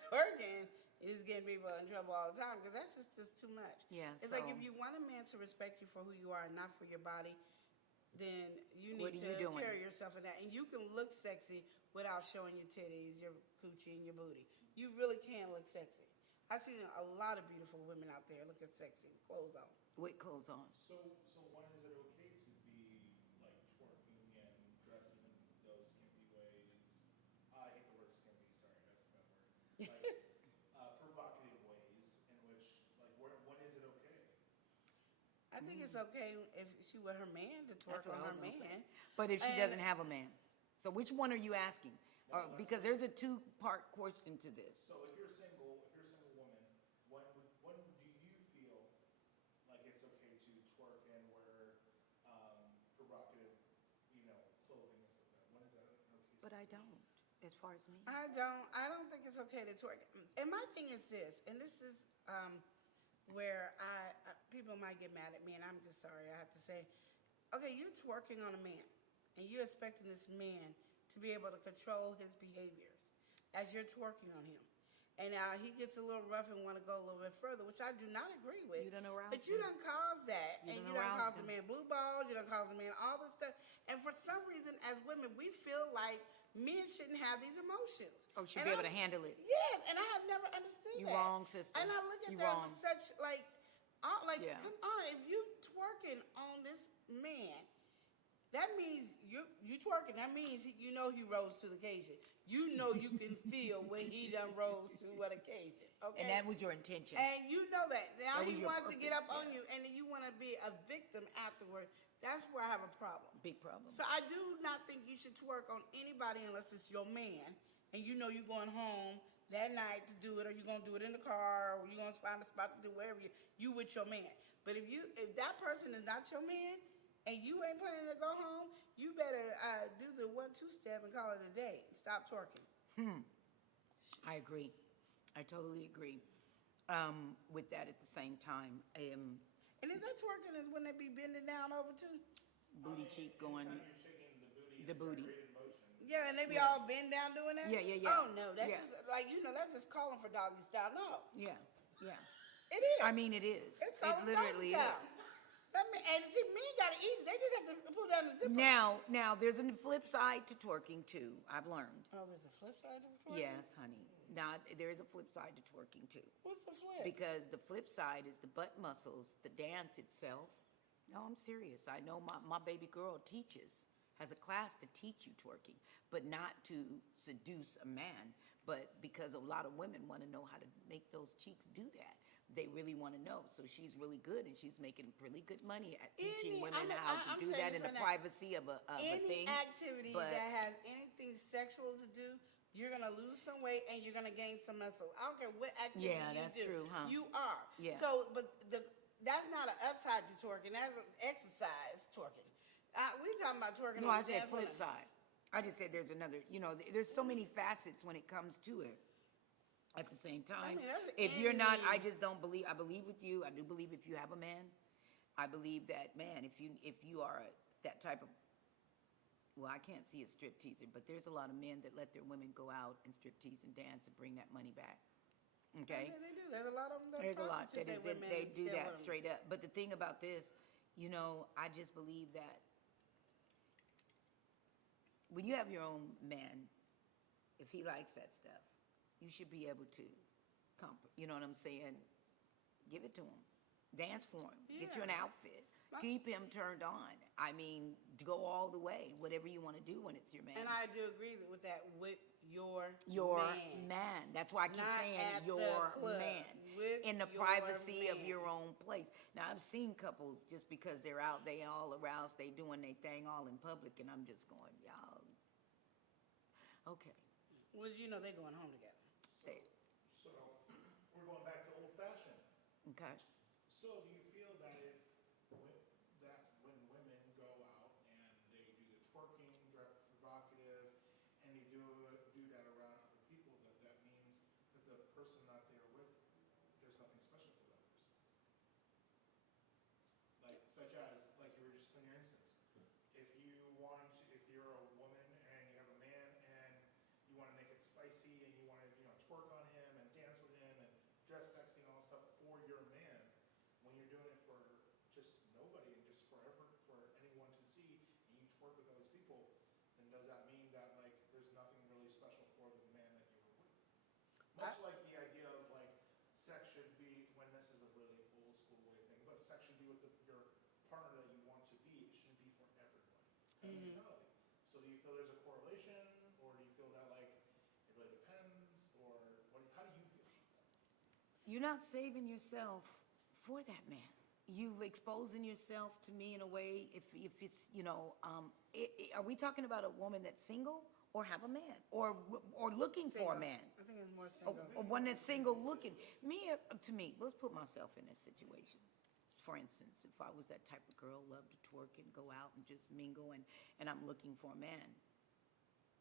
twerking is getting people in trouble all the time because that's just too much. Yeah, it's like if you want a man to respect you for who you are and not for your body, then you need to carry yourself in that. And you can look sexy without showing your titties, your coochie, and your booty. You really can look sexy. I've seen a lot of beautiful women out there looking sexy with clothes on. With clothes on. So when is it okay to be like twerking and dressing in those skimpy ways? I hate the word skimpy. Sorry, that's a bad word. Like provocative ways in which, like, when is it okay? I think it's okay if she with her man to twerk on her man. But if she doesn't have a man, so which one are you asking? Because there's a 2-part question to this. So if you're single woman, when do you feel like it's okay to twerk and wear provocative, clothing and stuff like that? When is that okay? But I don't, as far as me. I don't think it's okay to twerk. And my thing is this, and this is where people might get mad at me, and I'm just sorry, I have to say, okay, you're twerking on a man, and you're expecting this man to be able to control his behaviors as you're twerking on him. And now he gets a little rough and want to go a little bit further, which I do not agree with. You done aroused But you done caused that. And you done caused the man blue balls, you done caused the man all this stuff. And for some reason, as women, we feel like men shouldn't have these emotions. Oh, should be able to handle it. Yes, and I have never understood that. You wrong, sister. And I look at that with such, come on, if you twerking on this man, that means you twerking. That means he rose to the occasion. You know you can feel when he done rose to what occasion. Okay. And that was your intention. And you know that. Now he wants to get up on you, and then you want to be a victim afterward. That's where I have a problem. Big problem. So I do not think you should twerk on anybody unless it's your man, and you know you're going home that night to do it, or you're gonna do it in the car, or you're gonna find a spot to do wherever you with your man. But if that person is not your man, and you ain't planning to go home, you better do the 1-2 step and call it a day. Stop twerking. I agree. I totally agree with that at the same time. And is that twerking is when they be bending down over too? Booty cheek going. Anytime you're shaking the booty. Motion. Yeah, and they be all bend down doing that? Yeah. Oh, no, that's just, that's just calling for doggy style. No. Yeah. It is. I mean, it is. It's calling for literally doggy style. is. And see, men got it easy. They just have to pull down the zipper. Now, there's a flip side to twerking too. I've learned. Oh, there's a flip side to twerking? Yes, honey. Now, there is a flip side to twerking too. What's the flip? Because the flip side is the butt muscles, the dance itself. No, I'm serious. I know my baby girl has a class to teach you twerking, but not to seduce a man, but because a lot of women want to know how to make those cheeks do that. They really want to know. So she's really good, and she's making really good money at teaching women how to do that in the privacy of a thing. Any activity that has anything sexual to do, you're going to lose some weight and you're going to gain some muscle. I don't care what activity you do. Yeah, that's true, huh? You are. Yeah. So, but that's not an upside to twerking. That's an exercise twerking. We talking about twerking. No, I said flip side. I just said there's another, there's so many facets when it comes to it. At the same time, if you're not, I just don't believe. I believe with you. I do believe if you have a man, I believe that man. If you are that type of, well, I can't see a strip teaser, but there's a lot of men that let their women go out and strip tease and dance and bring that money back. Okay, yeah, they do. There's a lot of them. There's a lot that they do that straight up. But the thing about this, I just believe that when you have your own man, if he likes that stuff, you should be able to, you know what I'm saying? Give it to him. Dance for him. Yeah. Get you an outfit. keep him turned on. I mean, to go all the way, whatever you want to do when it's your man. And I do agree with that, with your man. That's why I keep Not saying at the your club, man. with In the your privacy of man. your own place. Now, I've seen couples, just because they're out, they all aroused, they doing their thing all in public, and I'm just going, y'all, okay. Well, you know they're going home together. They- So, we're going back to old fashioned. Okay. So do you feel that when women go out and they do the twerking, provocative, and they do that around other people, that means that the person that they're with, there's nothing special for that person? Like, such as, like you were just in your instance, if you're a woman and you have a man and you want to make it spicy and you want to, twerk on him and dance with him and dress sexy and all that stuff for your man, when you're doing it for just nobody and just for anyone to see, and you twerk with all these people, then does that mean that, like, there's nothing really special for the man that you were with? Much like the idea of, like, sex should be, when this is a really old school way of thinking, but sex should be with your partner that you want to be. It shouldn't be for everyone. It's kind of mentality. So do you feel there's a correlation, or do you feel that, like, it really depends, or how do you feel about that? You're not saving yourself for that man. You've exposing yourself to me in a way, if it's, are we talking about a woman that's single or have a man or looking for a Single. man? I think it's more Or single. one that's single looking. To me, let's put myself in this situation. For instance, if I was that type of girl, love to twerk and go out and just mingle, and I'm looking for a man.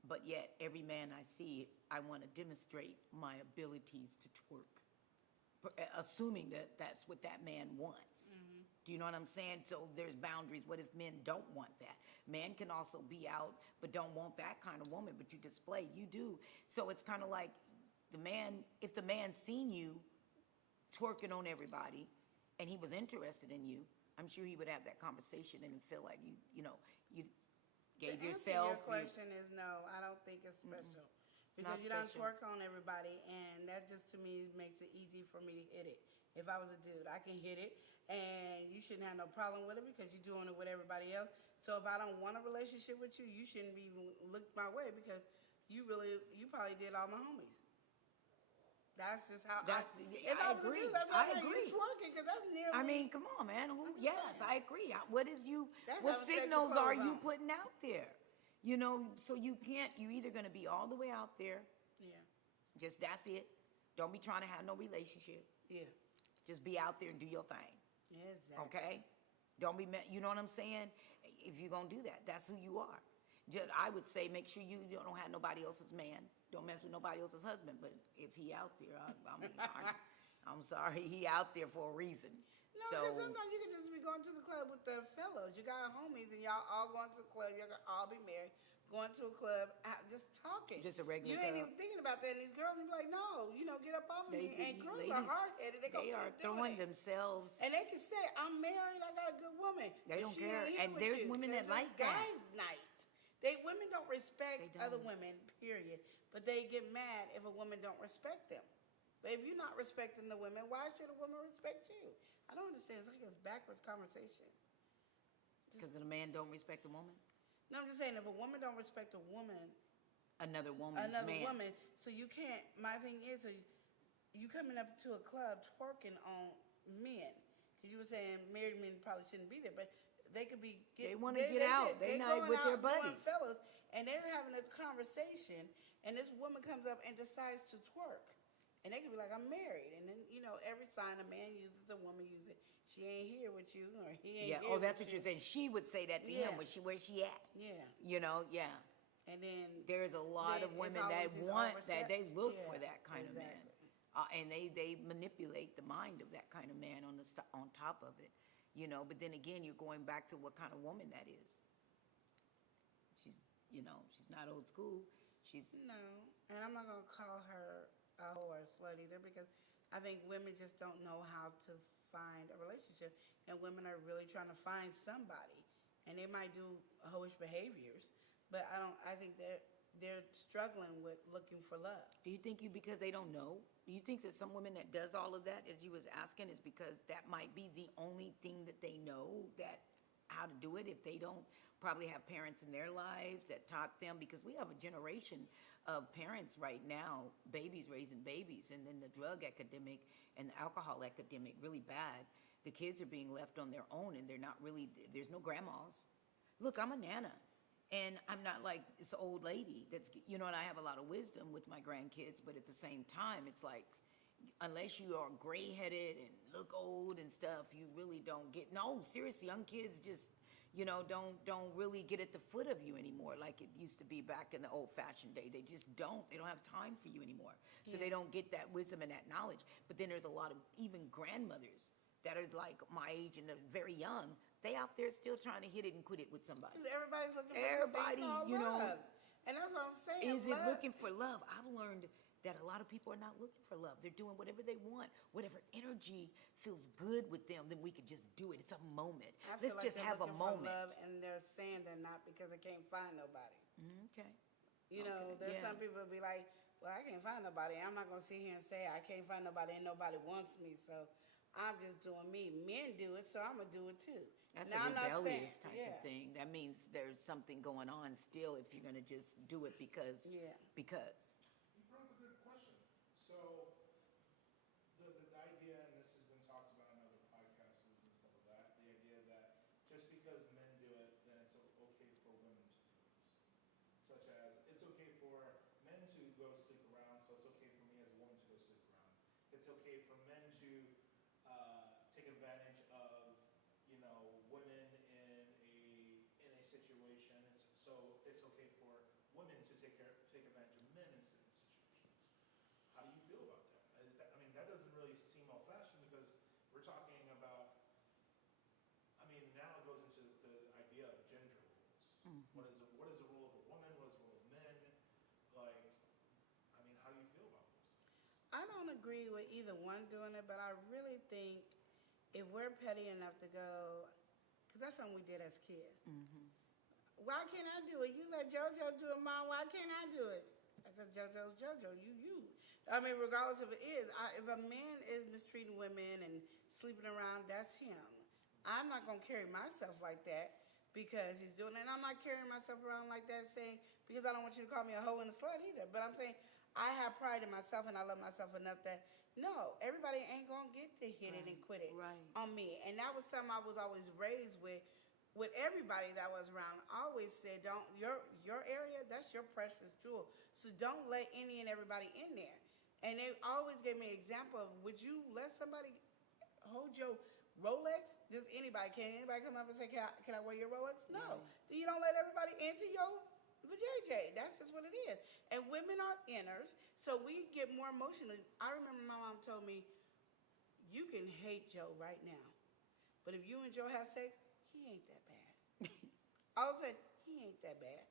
But yet, every man I see, I want to demonstrate my abilities to twerk, assuming that that's what that man wants. Do you know what I'm saying? So there's boundaries. What if men don't want that? Men can also be out, but don't want that kind of woman, but you display, you do. So it's kind of like if the man seen you twerking on everybody and he was interested in you, I'm sure he would have that conversation and feel like you gave The answer to yourself. your question is no, I don't think it's special. It's not Because you don't special. twerk on everybody, and that just to me makes it easy for me to hit it. If I was a dude, I can hit it, and you shouldn't have no problem with it because you're doing it with everybody else. So if I don't want a relationship with you, you shouldn't be even look my way because you probably did all my homies. That's just how if I was agree. a dude, that's I why I'm agree. you twerking because that's nearly. I mean, come on, man. Yes, saying. I agree. What That's what having signals sexual are clothes you on. putting out there? So you're either going to be all the way out there, Yeah, just that's it. Don't be trying to have no relationship. yeah, Just be out there and do your thing. exactly. Okay? Don't be, you know what I'm saying? If you're going to do that, that's who you are. I would say make sure you don't have nobody else's man. Don't mess with nobody else's husband. But if he out there, I'm sorry, he out there for a reason. No, because sometimes you can just be going to the club with the fellows. You got homies and y'all all going to the club. Y'all all be married, going to a club, just talking. Just a regular You ain't club. even thinking about that. And these girls be like, no, get up off of me. And girls are ladies, hard-headed. they are throwing it. themselves. And they can say, I'm married, I got a good woman. They but don't she care. ain't here And with there's you, women that 'cause like it's that. guys' night. Women don't respect They don't. other women, period. But they get mad if a woman don't respect them. But if you're not respecting the women, why should a woman respect you? I don't understand. It's like a backwards conversation. Because the man don't respect the woman? No, I'm just saying, if a woman don't respect a woman, Another woman's man. woman, so you can't, my thing is, so you coming up to a club twerking on men, because you were saying married men probably shouldn't be there, but they could be. They wanna get out. They not going with their out doing buddies. fellas, and they're having a conversation, and this woman comes up and decides to twerk. And they could be like, I'm married. And then, every sign a man uses, a woman uses. She ain't here with you, or he ain't Yeah. here Oh, that's with what you. you're saying. She would say that to Yeah. him. Where's she at? Yeah. Yeah. And then There's a lot of then women it's that always this want that. They oversex. look Yeah, for that kind of man. exactly. And they manipulate the mind of that kind of man on top of it. But then again, you're going back to what kind of woman that is. She's not old school. No, and I'm not going to call her a hoe or a slut either because I think women just don't know how to find a relationship, and women are really trying to find somebody, and they might do hoish behaviors, but I think that they're struggling with looking for love. Do you think because they don't know? Do you think that some women that does all of that, as you was asking, is because that might be the only thing that they know, that how to do it, if they don't probably have parents in their lives that taught them? Because we have a generation of parents right now, babies raising babies, and then the drug epidemic and the alcohol epidemic really bad. The kids are being left on their own, and they're not really, there's no grandmas. Look, I'm a nana. And I'm not like this old lady that's, and I have a lot of wisdom with my grandkids, but at the same time, it's like, unless you are gray-headed and look old and stuff, you really don't get, no, seriously, young kids just, don't really get at the foot of you anymore like it used to be back in the old-fashioned day. They just don't. They don't have time for you anymore. So they don't get that wisdom and that knowledge. But then there's a lot of even grandmothers that are like my age and they're very young. They out there still trying to hit it and quit it with somebody. Because everybody's looking for Everybody, this thing called love. And that's what I'm saying. Is it looking for love? I've learned that a lot of people are not looking for love. They're doing whatever they want. Whatever energy feels good with them, then we could just do it. It's a moment. Let's just have a moment. Love, and they're saying they're not because they can't find nobody. Okay. There's some people be like, well, I can't find nobody. I'm not going to sit here and say I can't find nobody and nobody wants me, so I'm just doing me. Men do it, so I'm going to do it too. That's now, a rebellious type of thing. That means there's something going on still if you're going to just do it because. Because. You brought up a good question. So the idea, and this has been talked about in other podcasts and stuff like that, the idea that just because men do it, then it's okay for women to do it. Such as, it's okay for men to go sleep around, so it's okay for me as a woman to go sleep around. It's okay for men to take advantage of, women in a situation. So it's okay for women to take advantage of men in certain situations. How do you feel about that? That doesn't really seem old-fashioned because we're talking about. Now it goes into the idea of gender roles. Mm-hmm. What is the role of a woman? What is the role of men? How do you feel about those things? I don't agree with either one doing it, but I really think if we're petty enough to go, because that's something we did as kids. Mm-hmm. Why can't I do it? You let JoJo do it, Mom. Why can't I do it? Because JoJo's JoJo. You. Regardless of it is, if a man is mistreating women and sleeping around, that's him. I'm not going to carry myself like that because he's doing it. And I'm not carrying myself around like that saying, because I don't want you to call me a hoe and a slut either. But I'm saying I have pride in myself and I love myself enough that, no, everybody ain't going to get to hit it and quit it on me. And that was something I was always raised with everybody that was around. I always said, your area, that's your precious jewel. So don't let any and everybody in there. And they always gave me an example of, would you let somebody hold your Rolex? Just anybody. Can anybody come up and say, can I wear your Rolex? No. Then you don't let everybody into your vajayjay. That's just what it is. And women are inners, so we get more emotional. I remember my mom told me, you can hate Joe right now, but if you and Joe have sex, he ain't that bad. All of a sudden, he ain't that bad.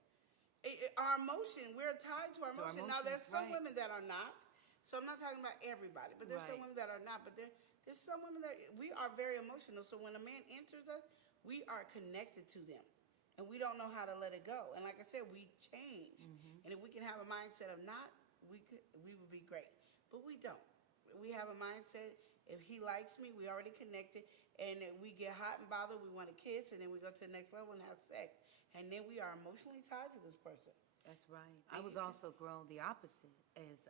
Our emotion, we're tied to our emotion. Now, there's some women that are not. So I'm not talking about everybody, but there's some women that are not. But there's some women that we are very emotional. So when a man enters us, we are connected to them. And we don't know how to let it go. And like I said, we change. Mm-hmm. And if we can have a mindset of not, we would be great. But we don't. We have a mindset, if he likes me, we already connected. And we get hot and bothered, we want to kiss, and then we go to the next level and have sex. And then we are emotionally tied to this person. That's right. I was also grown the opposite, as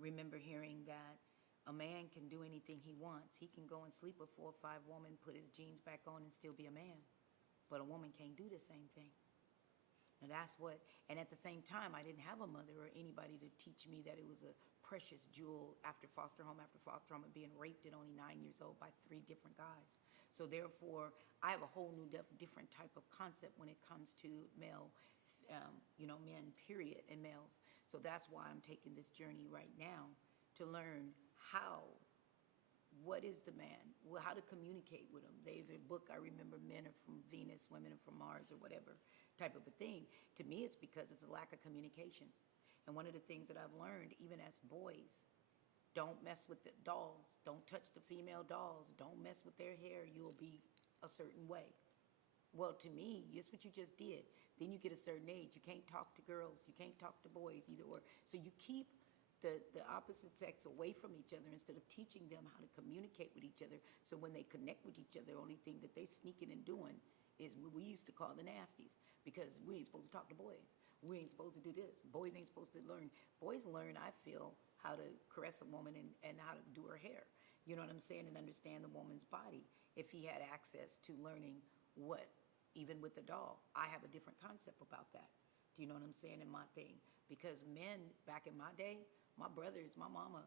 remember hearing that a man can do anything he wants. He can go and sleep with 4 or 5 women, put his jeans back on, and still be a man. But a woman can't do the same thing. And that's what, and at the same time, I didn't have a mother or anybody to teach me that it was a precious jewel after foster home, and being raped at only 9 years old by 3 different guys. So therefore, I have a whole new different type of concept when it comes to male, men, period, and males. So that's why I'm taking this journey right now to learn what is the man, how to communicate with him. There's a book I remember, Men Are From Venus, Women Are From Mars, or whatever type of a thing. To me, it's because it's a lack of communication. And one of the things that I've learned, even as boys, don't mess with the dolls. Don't touch the female dolls. Don't mess with their hair. You'll be a certain way. Well, to me, just what you just did. Then you get a certain age, you can't talk to girls, you can't talk to boys, either or. So you keep the opposite sex away from each other instead of teaching them how to communicate with each other. So when they connect with each other, the only thing that they sneaking and doing is what we used to call the nasties, because we ain't supposed to talk to boys. We ain't supposed to do this. Boys ain't supposed to learn. Boys learn, I feel, how to caress a woman and how to do her hair. You know what I'm saying? And understand the woman's body. If he had access to learning what, even with the doll, I have a different concept about that. Do you know what I'm saying? In my thing. Because men, back in my day, my brothers, my mama,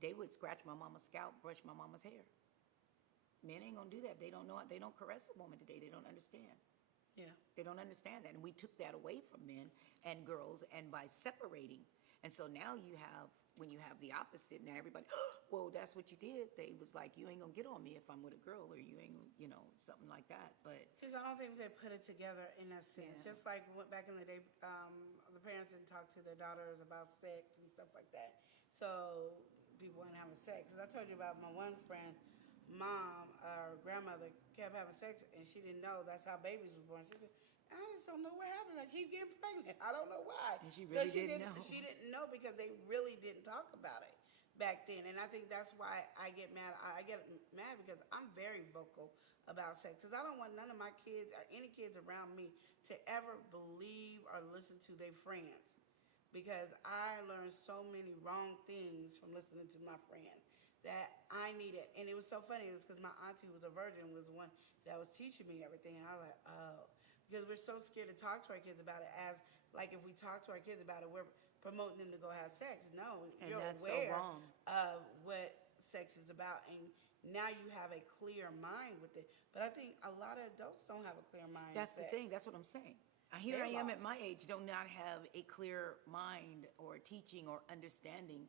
they would scratch my mama's scalp, brush my mama's hair. Men ain't gonna do that. They don't know. They don't caress a woman today. They don't understand. Yeah. They don't understand that. And we took that away from men and girls, and by separating. And so now you have, when you have the opposite, now everybody, well, that's what you did. They was like, you ain't gonna get on me if I'm with a girl, or you ain't, you know, something like that. But Because I don't think they put it together in that sense. Yeah. Just like back in the day, the parents didn't talk to their daughters about sex and stuff like that. So people weren't having sex. As I told you about my one friend, mom or grandmother kept having sex and she didn't know that's how babies was born. She said, I just don't know what happened. I keep getting pregnant. I don't know why. And she really didn't know. She didn't know because they really didn't talk about it back then. And I think that's why I get mad. I get mad because I'm very vocal about sex. Because I don't want none of my kids or any kids around me to ever believe or listen to their friends. Because I learned so many wrong things from listening to my friends that I needed. And it was so funny. It was because my auntie, who was a virgin, was the one that was teaching me everything. And I was like, oh. Because we're so scared to talk to our kids about it, as like if we talk to our kids about it, we're promoting them to go have sex. No, And you're that's so aware wrong. of what sex is about, and now you have a clear mind with it. But I think a lot of adults don't have a clear mind. that's with the sex. thing. That's what I'm saying. Here They're I am at lost. my age, do not have a clear mind or teaching or understanding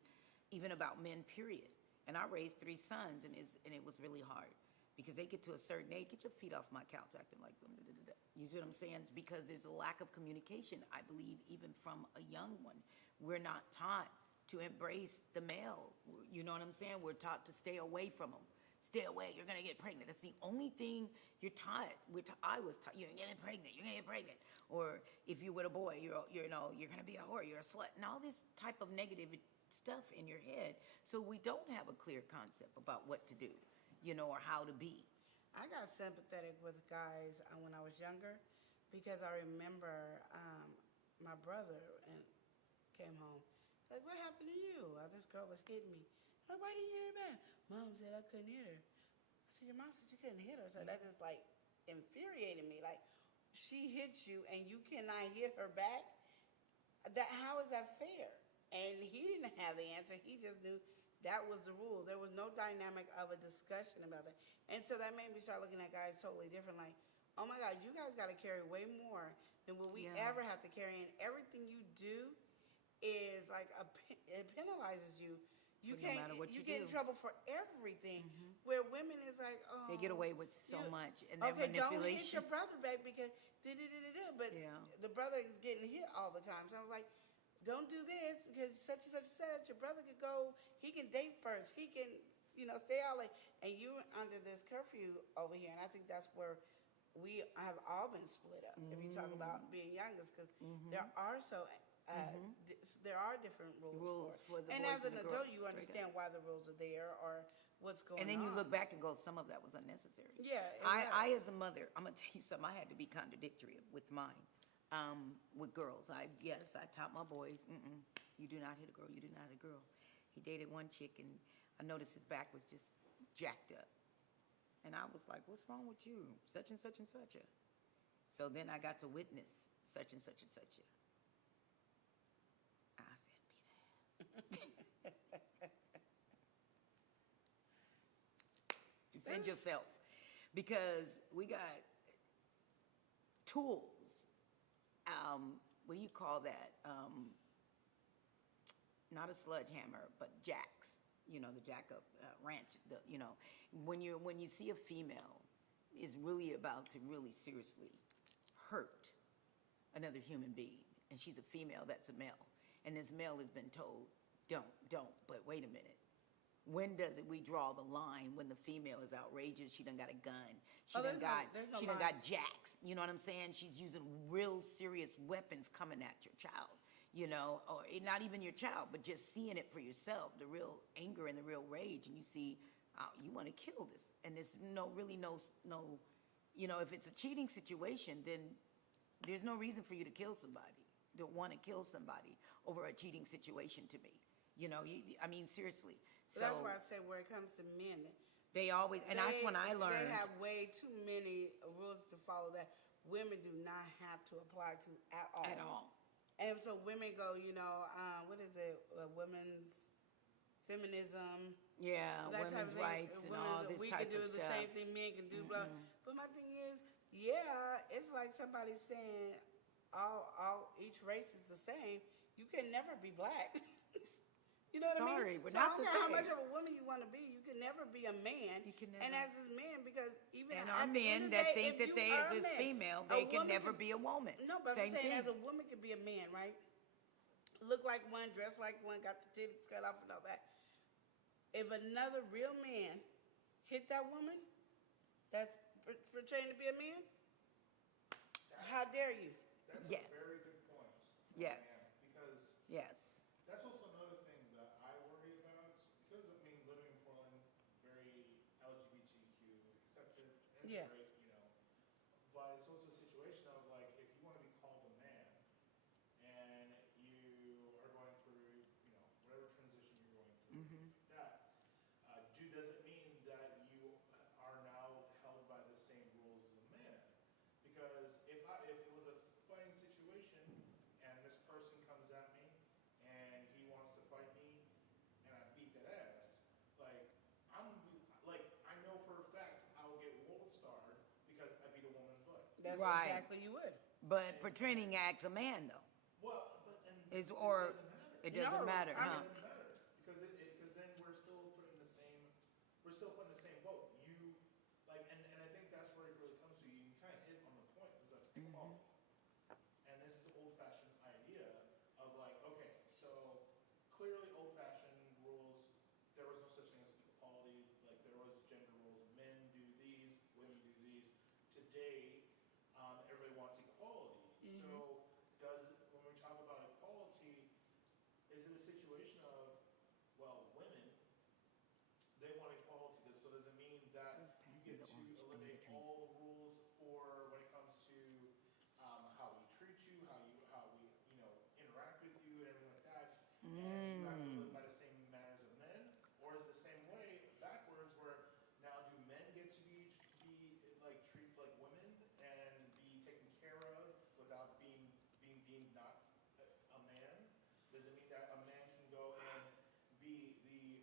even about men, period. And I raised 3 sons, and it was really hard. Because they get to a certain age, get your feet off my couch acting like some da-da-da-da. You see what I'm saying? It's because there's a lack of communication, I believe, even from a young one. We're not taught to embrace the male. You know what I'm saying? We're taught to stay away from them. Stay away, you're gonna get pregnant. That's the only thing you're taught. I was taught, you're gonna get pregnant, you're gonna get pregnant. Or if you're with a boy, you're gonna be a whore, you're a slut. And all this type of negative stuff in your head. So we don't have a clear concept about what to do, or how to be. I got sympathetic with guys when I was younger because I remember my brother came home. He's like, what happened to you? This girl was hitting me. I'm like, why didn't you hit her back? Mom said I couldn't hit her. I said, your mom said you couldn't hit her. So that just like infuriated me. Like, she hit you and you cannot hit her back? How is that fair? And he didn't have the answer. He just knew that was the rule. There was no dynamic of a discussion about that. And so that made me start looking at guys totally different. Like, oh my God, you guys got to carry way more than what we Yeah. ever have to carry. And everything you do is like, it penalizes you. You For no can't, matter what you you get in do. trouble for everything. Where women is like, oh. They get away with so you- much, and their Okay, don't hit manipulation. your brother back because da-da-da-da-da. But Yeah. the brother is getting hit all the time. So I was like, don't do this because such and such. Your brother could go, he can date first. He can, stay out late. And you under this curfew over here. And I think that's where we have all been split up. If you talk about being youngest, because there are there are different rules For the and boys as an the adult, girls, you straight understand up. why the rules are there or what's going on. And then you look back and go, some of that was unnecessary. Yeah, I as a mother, I'm gonna tell you something. I had to be contradictory with mine. With girls, I taught my boys, you do not hit a girl. You do not hit a girl. He dated one chick, and I noticed his back was just jacked up. And I was like, what's wrong with you? Such and such and such a. So then I got to witness such and such and such a. I said, beat ass. Defend yourself. Because we got tools. What do you call that? Not a sledgehammer, but jacks. The jack up ranch. When you see a female, is really about to really seriously hurt another human being, and she's a female that's a male, and this male has been told, don't. But wait a minute. when does it, we draw the line when the female is outrageous, she done got a gun, Oh, there's no she done line. got jacks, you know what I'm saying? She's using real serious weapons coming at your child, you know, or not even your child, but just seeing it for yourself, the real anger and the real rage, and you see, you wanna kill this, and there's really no, you know, if it's a cheating situation, then there's no reason for you to kill somebody, to wanna kill somebody over a cheating situation to me. You know, I mean, seriously. So that's why I say where it comes to men, They always, and that's when I learned. They have way too many rules to follow that women do not have to apply to at all. At all. And so women go, you know, what is it, women's feminism. Yeah, that type women's of thing. rights and all this we type can do of the stuff. same thing men can do, blah. But my thing is, yeah, it's like somebody saying each race is the same. You can never be black. You know what I mean? Sorry, we're So not I don't the care how same. much of a woman you want to be, you can never be a man. You can And never. as this man, because even And at our the end men of the that day, think if that you they are is a as man, female, a they can woman never be a woman. No, but Same I'm saying thing. as a woman can be a man, right? Look like one, dress like one, got the titties cut off and all that. If another real man hit that woman that's portraying to be a man, how dare you? That's Yeah. a very good point. Yes. Because Yes. that's also another thing that I worry about. Because, I mean, living in Portland, very LGBTQ accepted, and it's Yeah. great, you know. But it's also a situation of, like, if you want to be called a man, and you are going through, you know, whatever transition you're going through, like that, does it mean that you are now held by the same rules as a man? Because if it was a fighting situation and this person comes at me and he wants to fight me and I beat that ass, like I know for a fact I'll get world starred because I beat a woman's butt. That's Right. exactly you would. But portraying acts a man though, Well, but then is it or doesn't matter. it doesn't No, matter, I It huh? mean- doesn't matter because then we're still putting the same boat. You like, and I think that's where it really comes to. You kind of hit on the point. It's like equality, and this is an old-fashioned idea of like, okay, so clearly old-fashioned rules. There was no such thing as equality. Like there was gender rules. Men do these, women do these. Today, everybody wants equality. So when we talk about equality, is it a situation of, well, women, they want equality, so does it mean that you get to eliminate all the rules for when it comes to how we treat you, how we interact with you and everything like that, and you have to live by the same manners of men? Or is it the same way backwards where now do men get to be like treated like women and be taken care of without being deemed not a man? Does it mean that a man can go and be the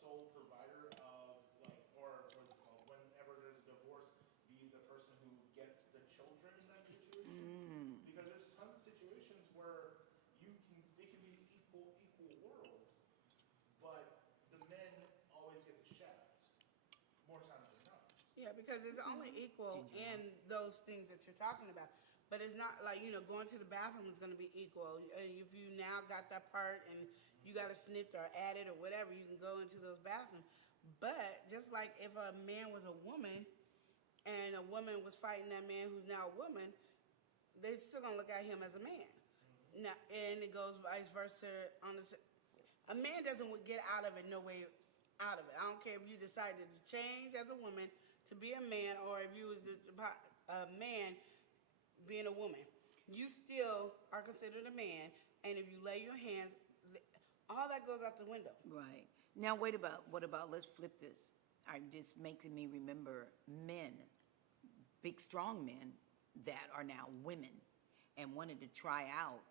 sole provider of, like, or what is it called, whenever there's a divorce, be the person who gets the children in that situation? Because there's tons of situations where it can be equal world, but the men always get the shaft more times than not. Yeah, because it's only equal in those things that you're talking about. But it's not like, going to the bathroom is going to be equal. If you now got that part and you got it snipped or added or whatever, you can go into those bathrooms. But just like if a man was a woman and a woman was fighting that man who's now a woman, they're still going to look at him as a man. Now, and it goes vice versa. A man doesn't get out of it no way out of it. I don't care if you decided to change as a woman to be a man or if you was a man being a woman. You still are considered a man, and if you lay your hands, all that goes out the window. Right. Now, what about, let's flip this. This making me remember men, big strong men that are now women and wanted to try out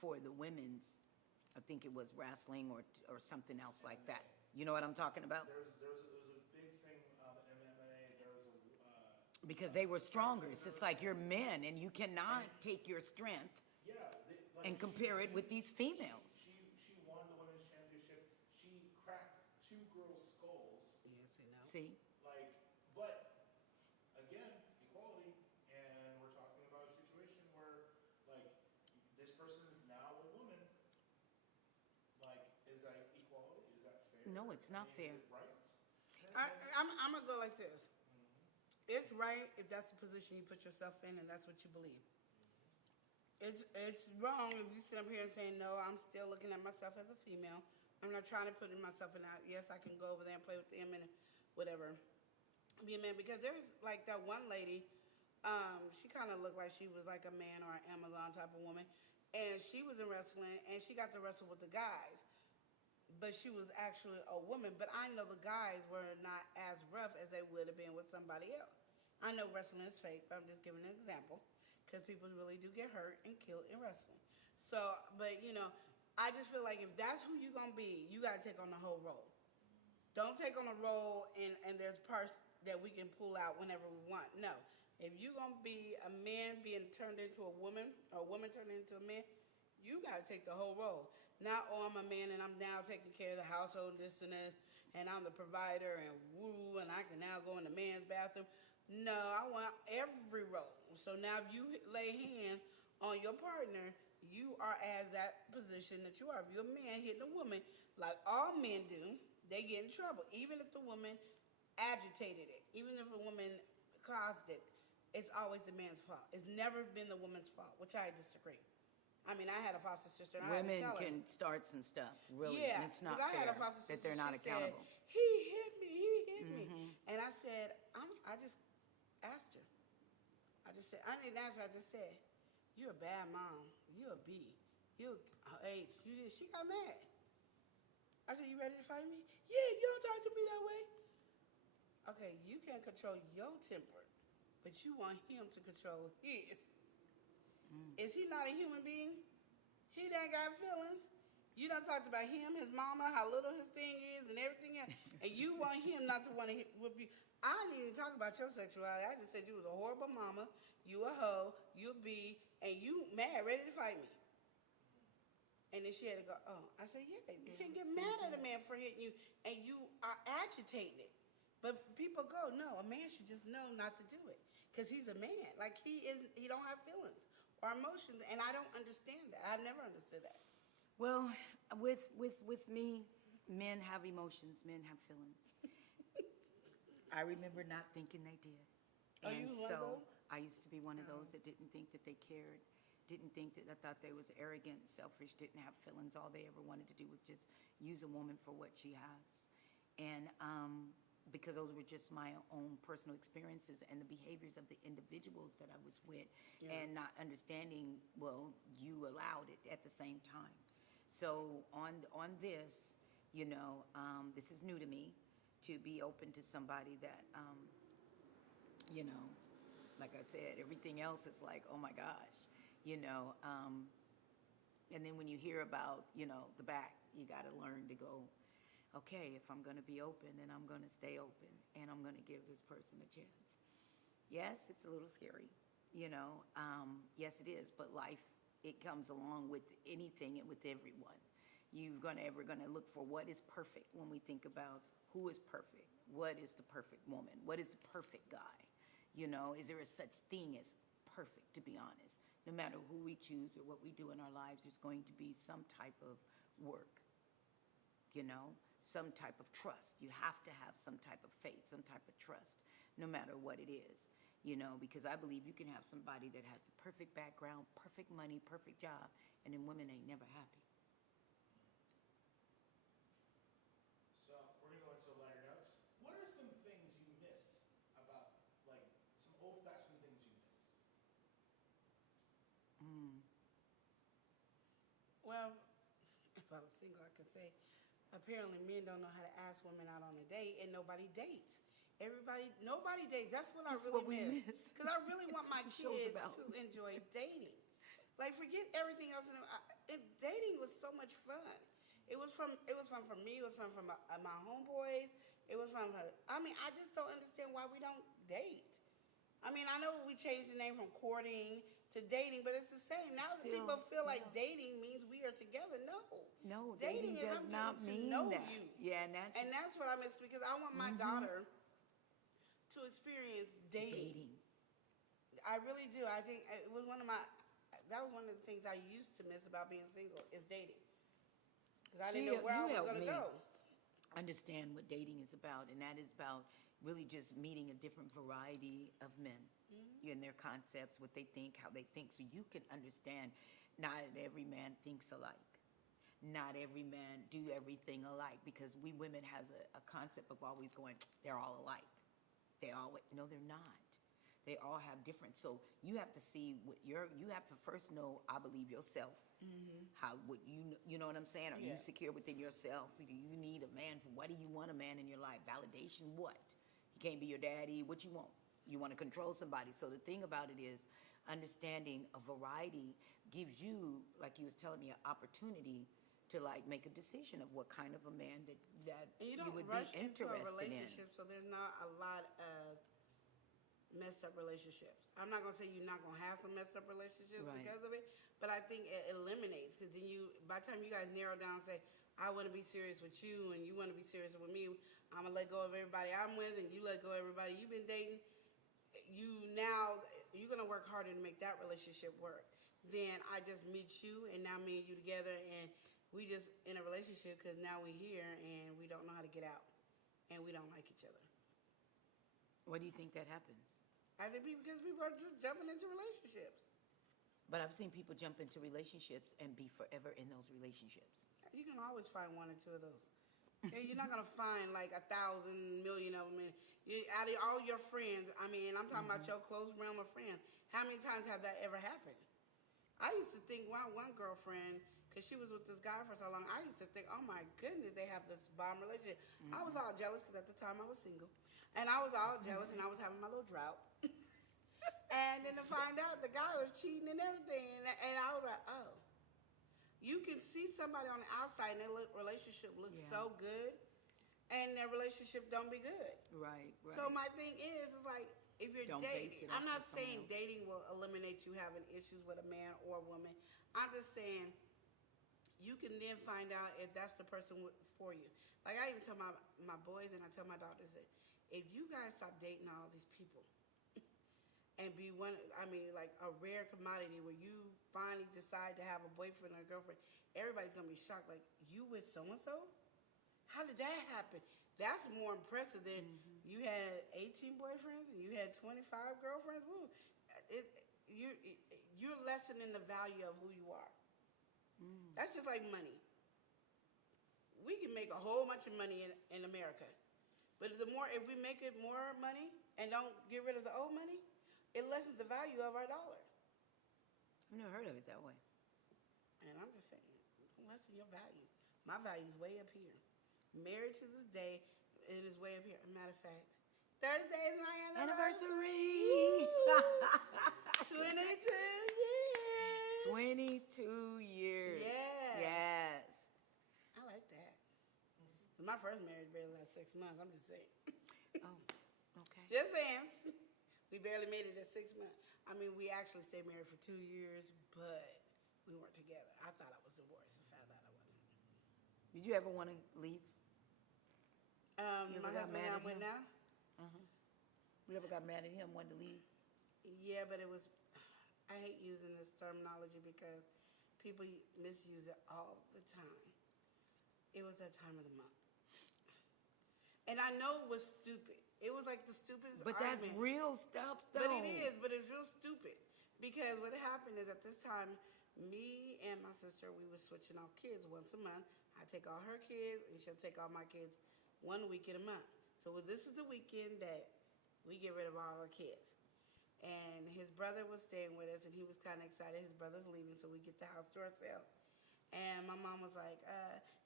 for the women's, I think it was wrestling or something else like that. You know what I'm talking about? There was a big thing in MMA. There was a Because they were stronger. It's just like you're men and you cannot take your strength and compare it with these females. She won the women's championship. She cracked 2 girls' skulls. See? Like, but again, equality, and we're talking about a situation where, like, this person is now a woman. Like, is that equality? Is that fair? No, it's not fair. Is it right? I'm gonna go like this. It's right if that's the position you put yourself in and that's what you believe. It's wrong if you sit up here and say, no, I'm still looking at myself as a female. I'm not trying to put myself in that. Yes, I can go over there and play with them and whatever. Be a man. Because there's like that one lady, she kind of looked like she was like a man or an Amazon type of woman. And she was in wrestling and she got to wrestle with the guys. But she was actually a woman. But I know the guys were not as rough as they would have been with somebody else. I know wrestling is fake, but I'm just giving an example. Because people really do get hurt and killed in wrestling. So, but you know, I just feel like if that's who you're going to be, you got to take on the whole role. Don't take on a role and there's parts that we can pull out whenever we want. No. If you're going to be a man being turned into a woman, or a woman turned into a man, you got to take the whole role. Not, oh, I'm a man and I'm now taking care of the household, this and this, and I'm the provider and woo, and I can now go in the man's bathroom. No, I want every role. So now if you lay hands on your partner, you are as that position that you are. If you're a man hitting a woman, like all men do, they get in trouble. Even if the woman agitated it, even if a woman caused it, it's always the man's fault. It's never been the woman's fault, which I disagree. I mean, I had a foster sister, and I had to Women tell her. can start some stuff, really, Yeah, and it's not 'cause I had fair a foster sister, that they're not she said, accountable. He hit me. And I said, I just asked her. I didn't ask her, I just said, you're a bad mom. You're a B. You're a H. You this. She got mad. I said, you ready to fight me? Yeah, you don't talk to me that way. Okay, you can't control your temper, but you want him to control his. Is he not a human being? He done got feelings. You done talked about him, his mama, how little his thing is, and everything else, and you want him not to want to whoop you. I didn't even talk about your sexuality. I just said you was a horrible mama, you a hoe, you a B, and you mad, ready to fight me. And then she had to go, oh. I said, yeah, you can't get mad at a man for hitting you, and you are agitating it. But people go, no, a man should just know not to do it, because he's a man. Like, he don't have feelings or emotions, and I don't understand that. I've never understood that. Well, with me, men have emotions, men have feelings. I remember not thinking they did. Oh, you was one of those? I used to be one of those that didn't think that they cared, didn't think that, I thought they was arrogant, selfish, didn't have feelings. All they ever wanted to do was just use a woman for what she has. And because those were just my own personal experiences and the behaviors of the individuals that I was with, and not understanding, well, you allowed it at the same time. So on this, you know, this is new to me, to be open to somebody that, you know, like I said, everything else is like, oh my gosh, you know. And then when you hear about, you know, the back, you got to learn to go, okay, if I'm going to be open, then I'm going to stay open, and I'm going to give this person a chance. Yes, it's a little scary, you know. Yes, it is, but life, it comes along with anything and with everyone. You're ever going to look for what is perfect when we think about who is perfect. What is the perfect woman? What is the perfect guy? You know, is there a such thing as perfect, to be honest? No matter who we choose or what we do in our lives, there's going to be some type of work, you know, some type of trust. You have to have some type of faith, some type of trust, no matter what it is, you know, because I believe you can have somebody that has the perfect background, perfect money, perfect job, and then women ain't never happy. So we're gonna go into lighter notes. What are some things you miss about, like, some old-fashioned things you miss? Well, if I was single, I could say, apparently men don't know how to ask women out on a date, and nobody dates. Nobody dates. That's what I really miss. Because I really want my kids to enjoy dating. Like, forget everything else. Dating was so much fun. It was fun for me. It was fun for my homeboys. It was fun for, I mean, I just don't understand why we don't date. I mean, I know we changed the name from courting to dating, but it's the same. Now that people feel like dating means we are together. No, dating does not mean that. You. Yeah, and that's what I miss, because I want my daughter to experience dating. I really do. I think it was that was one of the things I used to miss about being single, is dating. Because I didn't know where I was going to go. understand what dating is about, and that is about really just meeting a different variety of men and their concepts, what they think, how they think, so you can understand not every man thinks alike. Not every man do everything alike, because we women has a concept of always going, they're all alike. No, they're not. They all have different. So you have to see what you have to first know, I believe, yourself. How would you know what I'm saying? Are you secure within yourself? Do you need a man? What do you want a man in your life? Validation, what? He can't be your daddy. What you want? You want to control somebody. So the thing about it is, understanding a variety gives you, like you was telling me, an opportunity to like make a decision of what kind of a man that And you you don't would rush be into a interested in. relationship, so there's not a lot of messed up relationships. I'm not gonna say you're not gonna have some messed up relationships Right. because of it, but I think it eliminates, because then by the time you guys narrow down and say, I want to be serious with you and you want to be serious with me, I'm gonna let go of everybody I'm with and you let go of everybody you've been dating. You're gonna work harder to make that relationship work than I just meet you and now me and you together and we just in a relationship because now we're here and we don't know how to get out and we don't like each other. Why do you think that happens? I think because people are just jumping into relationships. But I've seen people jump into relationships and be forever in those relationships. You can always find one or two of those. Okay, you're not gonna find like 1,000 million of them. Out of all your friends, I mean, I'm talking about your close realm of friends. How many times have that ever happened? I used to think one girlfriend, because she was with this guy for so long, I used to think, oh my goodness, they have this bomb relationship. I was all jealous because at the time I was single. And I was all jealous and I was having my little drought. And then to find out the guy was cheating and everything. And I was like, oh. You can see somebody on the outside and their relationship looks so good. And their relationship don't be good. Right. So my thing is like, if you're Don't base dating, it I'm off not of someone saying else. dating will eliminate you having issues with a man or a woman. I'm just saying you can then find out if that's the person for you. Like I even tell my boys and I tell my daughters that if you guys stop dating all these people and be like a rare commodity where you finally decide to have a boyfriend or a girlfriend, everybody's gonna be shocked. Like, you with so-and-so? How did that happen? That's more impressive than you had 18 boyfriends and you had 25 girlfriends. Woo. You're lessening the value of who you are. That's just like money. We can make a whole bunch of money in America. But if we make it more money and don't get rid of the old money, it lessens the value of our dollar. I've never heard of it that way. And I'm just saying, lessen your value. My value's way up here. Married to this day, it is way up here. As a matter of fact, Thursday is my anniversary. 22 years. 22 years. Yes. Yes. I like that. My first marriage barely lasted 6 months. I'm just saying. Oh, okay. Just saying. We barely made it at 6 months. I mean, we actually stayed married for 2 years, but we weren't together. I thought I was divorced and found out I wasn't. Did you ever want to leave? You My ever got husband mad and I at went him? now. You ever got mad at him, wanted to leave? Yeah, but I hate using this terminology because people misuse it all the time. It was that time of the month. And I know it was stupid. It was like the stupidest But argument. that's real stuff, though. But it is, but it's real stupid. Because what happened is at this time, me and my sister, we were switching off kids once a month. I take all her kids, and she'll take all my kids 1 weekend a month. So this is the weekend that we get rid of all our kids. And his brother was staying with us, and he was kind of excited. His brother's leaving, so we get the house to ourselves. And my mom was like,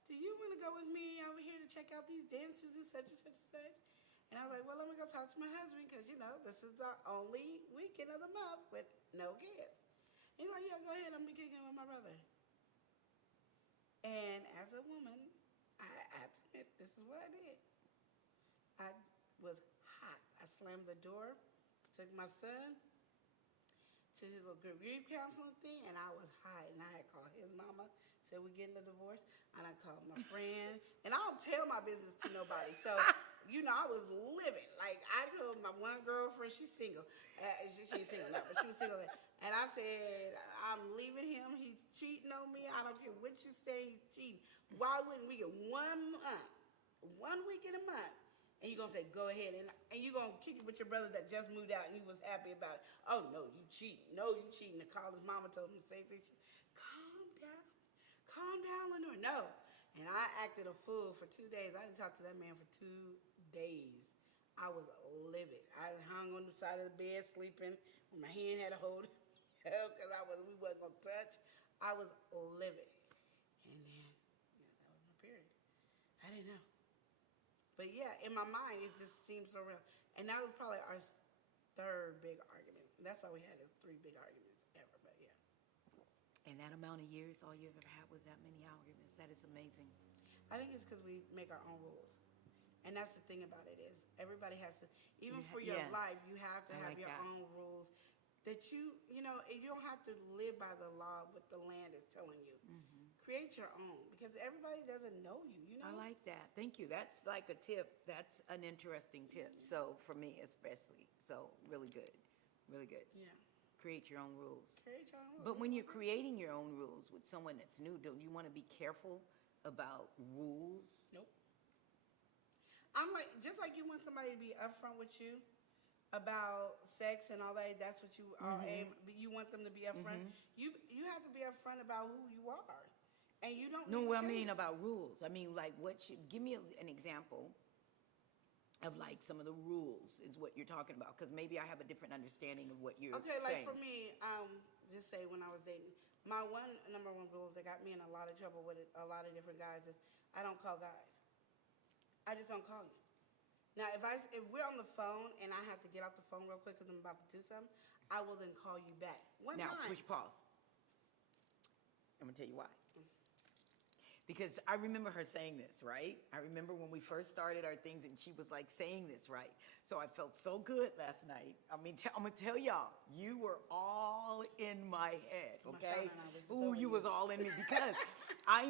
do you want to go with me over here to check out these dances and such and such and such? And I was like, well, let me go talk to my husband because, this is our only weekend of the month with no kids. He's like, yeah, go ahead. I'm going to be kicking with my brother. And as a woman, I have to admit, this is what I did. I was hot. I slammed the door, took my son to his little grief counseling thing, and I was hot. And I had called his mama, said we're getting a divorce. And I called my friend. And I don't tell my business to nobody. So, I was living. Like, I told my one girlfriend, she's single. She ain't single now, but she was single. And I said, I'm leaving him. He's cheating on me. I don't care what you say, he's cheating. Why wouldn't we get 1 month 1 week in a month. And you're going to say, go ahead. And you're going to kick it with your brother that just moved out and he was happy about it. Oh, no, you cheating. No, you cheating. To call his mama told him the same thing. Calm down. Calm down, Lenora. No. And I acted a fool for 2 days. I didn't talk to that man for 2 days. I was livid. I hung on the side of the bed sleeping when my hand had a hold because we wasn't going to touch. I was livid. And then, that was my period. I didn't know. But yeah, in my mind, it just seems so real. And that was probably our 3rd big argument. That's all we had is 3 big arguments ever, but yeah. And that amount of years, all you ever had was that many arguments. That is amazing. I think it's because we make our own rules. And that's the thing about it is everybody has to, even for your yes. life, you have to I have like your that. own rules that you don't have to live by the law what the land is telling you. Create your own because everybody doesn't know you, I like that. Thank you. That's like a tip. That's an interesting tip. So for me especially. So really good. Really good. Yeah. Create your own rules. Create your own rules. But when you're creating your own rules with someone that's new, don't you want to be careful about rules? Nope. I'm like, just like you want somebody to be upfront with you about sex and all that, that's what you all aim, but you want them to be upfront. You have to be upfront about who you are. And you don't No, need what to I mean change. about rules. I mean, like, give me an example of like some of the rules is what you're talking about, because maybe I have a different understanding of what you're Okay, like saying. for me, just say when I was dating, my number one rule that got me in a lot of trouble with a lot of different guys is I don't call guys. I just don't call you. Now, if we're on the phone and I have to get off the phone real quick because I'm about to do something, I will then call you back. Now, time. push pause. I'm going to tell you why. Because I remember her saying this, right? I remember when we first started our things and she was like saying this, right? So I felt so good last night. I mean, I'm going to tell y'all, you were all in my head, okay? Ooh, you was all in me because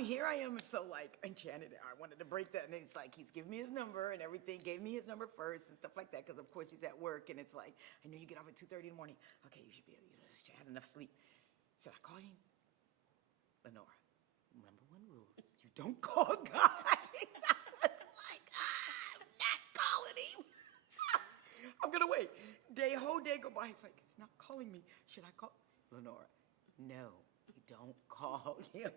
here I am so like enchanted. I wanted to break that. And it's like, he's giving me his number and everything, gave me his number first and stuff like that. Because of course he's at work and it's like, I know you get off at 2:30 in the morning. Okay, you should be able to have enough sleep. So I call you, Lenora. Number one rule is you don't call guys. I was like, I'm not calling him. I'm gonna wait. Whole day go by. He's like, it's not calling me. Should I call Lenora? No, you don't call him.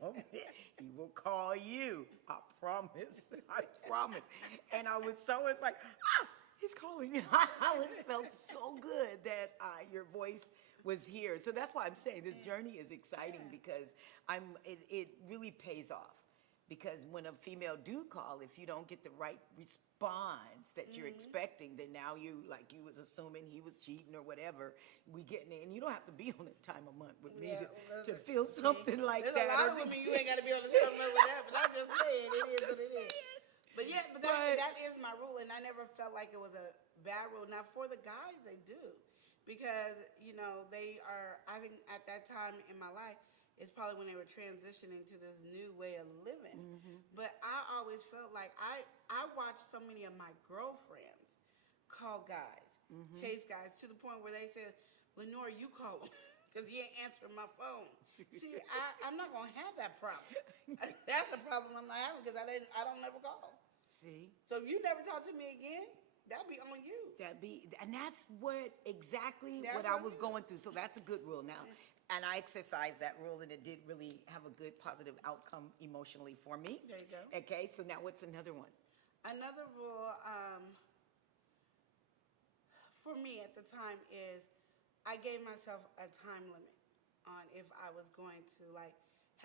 He will call you. I promise. I promise. And it's like, he's calling. I felt so good that your voice was here. So that's why I'm saying this journey is exciting because it really pays off. Because when a female do call, if you don't get the right response that you're expecting, then now you was assuming he was cheating or whatever. And you don't have to be on a time a month with me to feel something like There's that. There's a lot of women you ain't got to be on the time with that, but I'm just saying it is what it is. But yeah, but that is my rule, and I never felt like it was a bad rule. Now for the guys, they do. Because, they are, I think at that time in my life, it's probably when they were transitioning to this new way of living. But I always felt like I watched so many of my girlfriends call guys, chase guys, to the point where they said, Lenora, you call him, because he ain't answering my phone. See, I'm not going to have that problem. That's the problem I'm not having, because I don't never call. See? So if you never talk to me again, that'd be on you. And that's what I was going through. So that's a good rule now. And I exercised that rule, and it did really have a good positive outcome emotionally for me. There you go. Okay, so now what's another one? Another rule for me at the time is I gave myself a time limit on if I was going to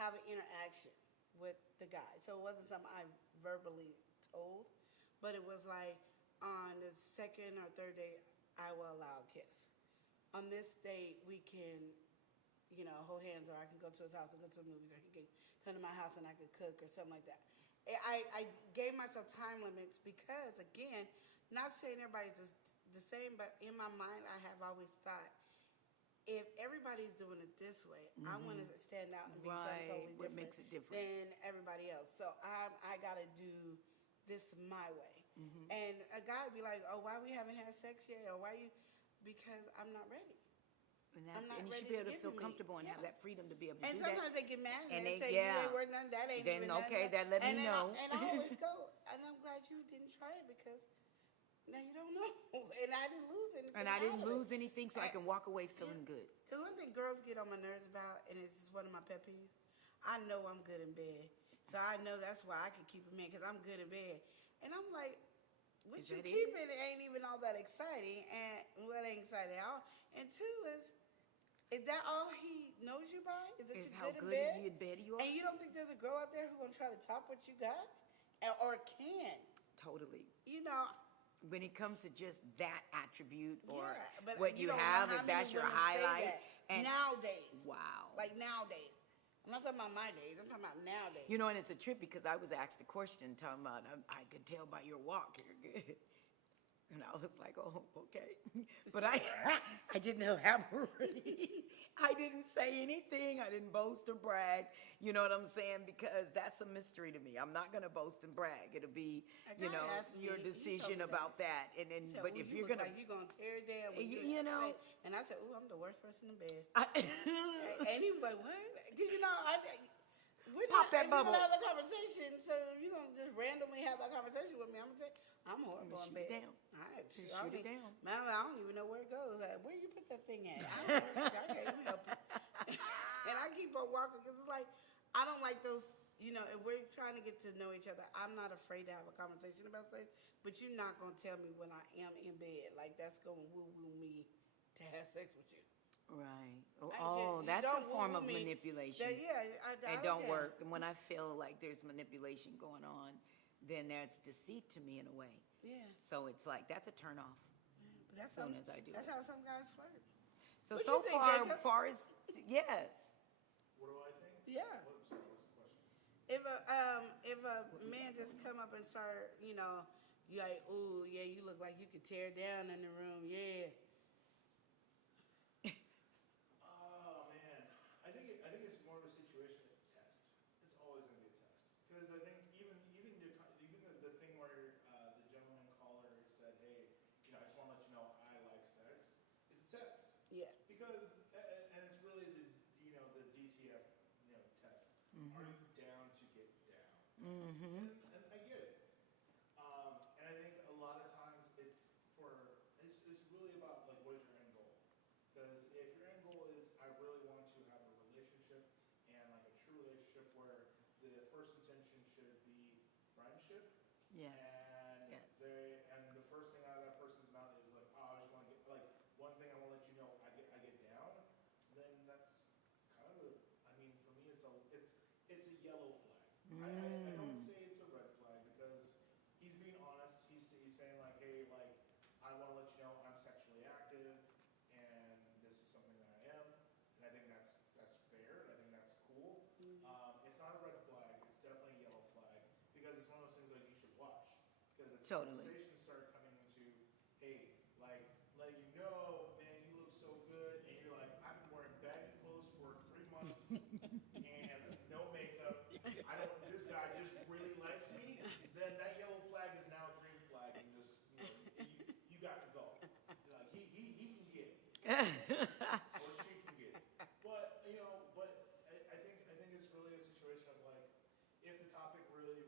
have an interaction with the guy. So it wasn't something I verbally told, but it was like, on the 2nd or 3rd day, I will allow a kiss. On this date, we can, hold hands, or I can go to his house and go to the movies, or he can come to my house and I could cook or something like that. I gave myself time limits because, again, not saying everybody's the same, but in my mind, I have always thought, if everybody's doing it this way, I want to stand out and be something totally different, what makes it different than everybody else. So I got to do this my way. And a guy would be like, oh, why we haven't had sex yet? Or why you? Because I'm not ready. And you should be able to feel comfortable and have that freedom to be able to do that. And sometimes they get mad and they say, yeah. you ain't worth nothing, that ain't then, even okay, nothing. that let me know. And I always go, and I'm glad you didn't try it because now you don't know. And I didn't lose anything. And I didn't out of it. lose anything, so I can walk away feeling good. Because one thing girls get on my nerves about, and it's just one of my pet peeves, I know I'm good in bed. So I know that's why I can keep a man, because I'm good in bed. And I'm like, what Is you that it? keeping ain't even all that exciting. And well, it ain't exciting at all. And two is that all he knows you by? Is that Is you're how good good in bed? in bed you are? And you don't think there's a girl out there who's going to try to top what you got? Or can? Totally. You know, When it comes to just that attribute or yeah, but what you don't know have, how if that's many your women say highlight. that And nowadays. wow. Like nowadays. I'm not talking about my days. I'm talking about nowadays. You know, and it's a trip because I was asked a question talking about, I could tell by your walk you're good. And I was like, oh, okay. But I didn't elaborate. I didn't say anything. I didn't boast or brag. You know what I'm saying? Because that's a mystery to me. I'm not going to boast and brag. It'll be, A you guy know, asked me, your he told decision me about that. And then, So, but if you you're look going to, like you're gonna tear it down when you know, and I said, "Ooh, I'm the worst person in bed." And he was like, "What?" Because we're Pop not. that If we're bubble. gonna have a conversation, so if you're gonna just randomly have that conversation with me, I'm gonna say I'm horrible in shoot it bed. down. Just shoot it down. Man, I don't even know where it goes. Like, where you put that thing at? I don't know. I can't even help it. And I keep on walking because it's like I don't like those. You know, if we're trying to get to know each other, I'm not afraid to have a conversation about sex. But you're not gonna tell me when I am in bed. Like that's gonna woo me to have sex with you. right. I Oh, can't- you that's a don't form woo of me. manipulation. I It don't work. And when I feel like there's manipulation going on, then there's deceit to me in a way. Yeah, So it's like, that's a turn off. but that's Soon some- as I do That's it. how some guys flirt. So, What so you think, far, Jacob? far as, yes. What do I think? Yeah. What's the question? If a man just come up and start, you like, ooh, yeah, you look like you could tear down in the room, yeah. Oh man, I think it's more of a situation. It's a test. It's always going to be a test because I think even the thing where the gentleman caller said, hey, I just want to let you know I like sex. It's a test Yeah. because and it's really the DTF test. Are you down to get down? Mm-hmm. And I get it. And I think a lot of times it's really about like what is your end goal? Because if your end goal is I really want to have a relationship and like a true relationship where the first intention should be friendship. Yes. And Yes. the first thing out of that person's mouth is like, oh, I just want to get like one thing I want to let you know I get down. Then that's kind of I mean for me it's a yellow flag. I don't say it's a red flag because he's being honest. He's saying like, hey, like I want to let you know I'm sexually active and this is something that I am, and I think that's fair and I think that's cool. It's not a red flag. It's definitely a yellow flag because it's one of those things like you should watch because if Totally. conversations start coming into, hey, like letting you know, man, you look so good, and you're like, I've been wearing baggy clothes for 3 months and no makeup. This guy just really likes me. Then that yellow flag is now a green flag, and just you got to go. Like he can get it, or she can get it. But I think it's really a situation of like if the topic really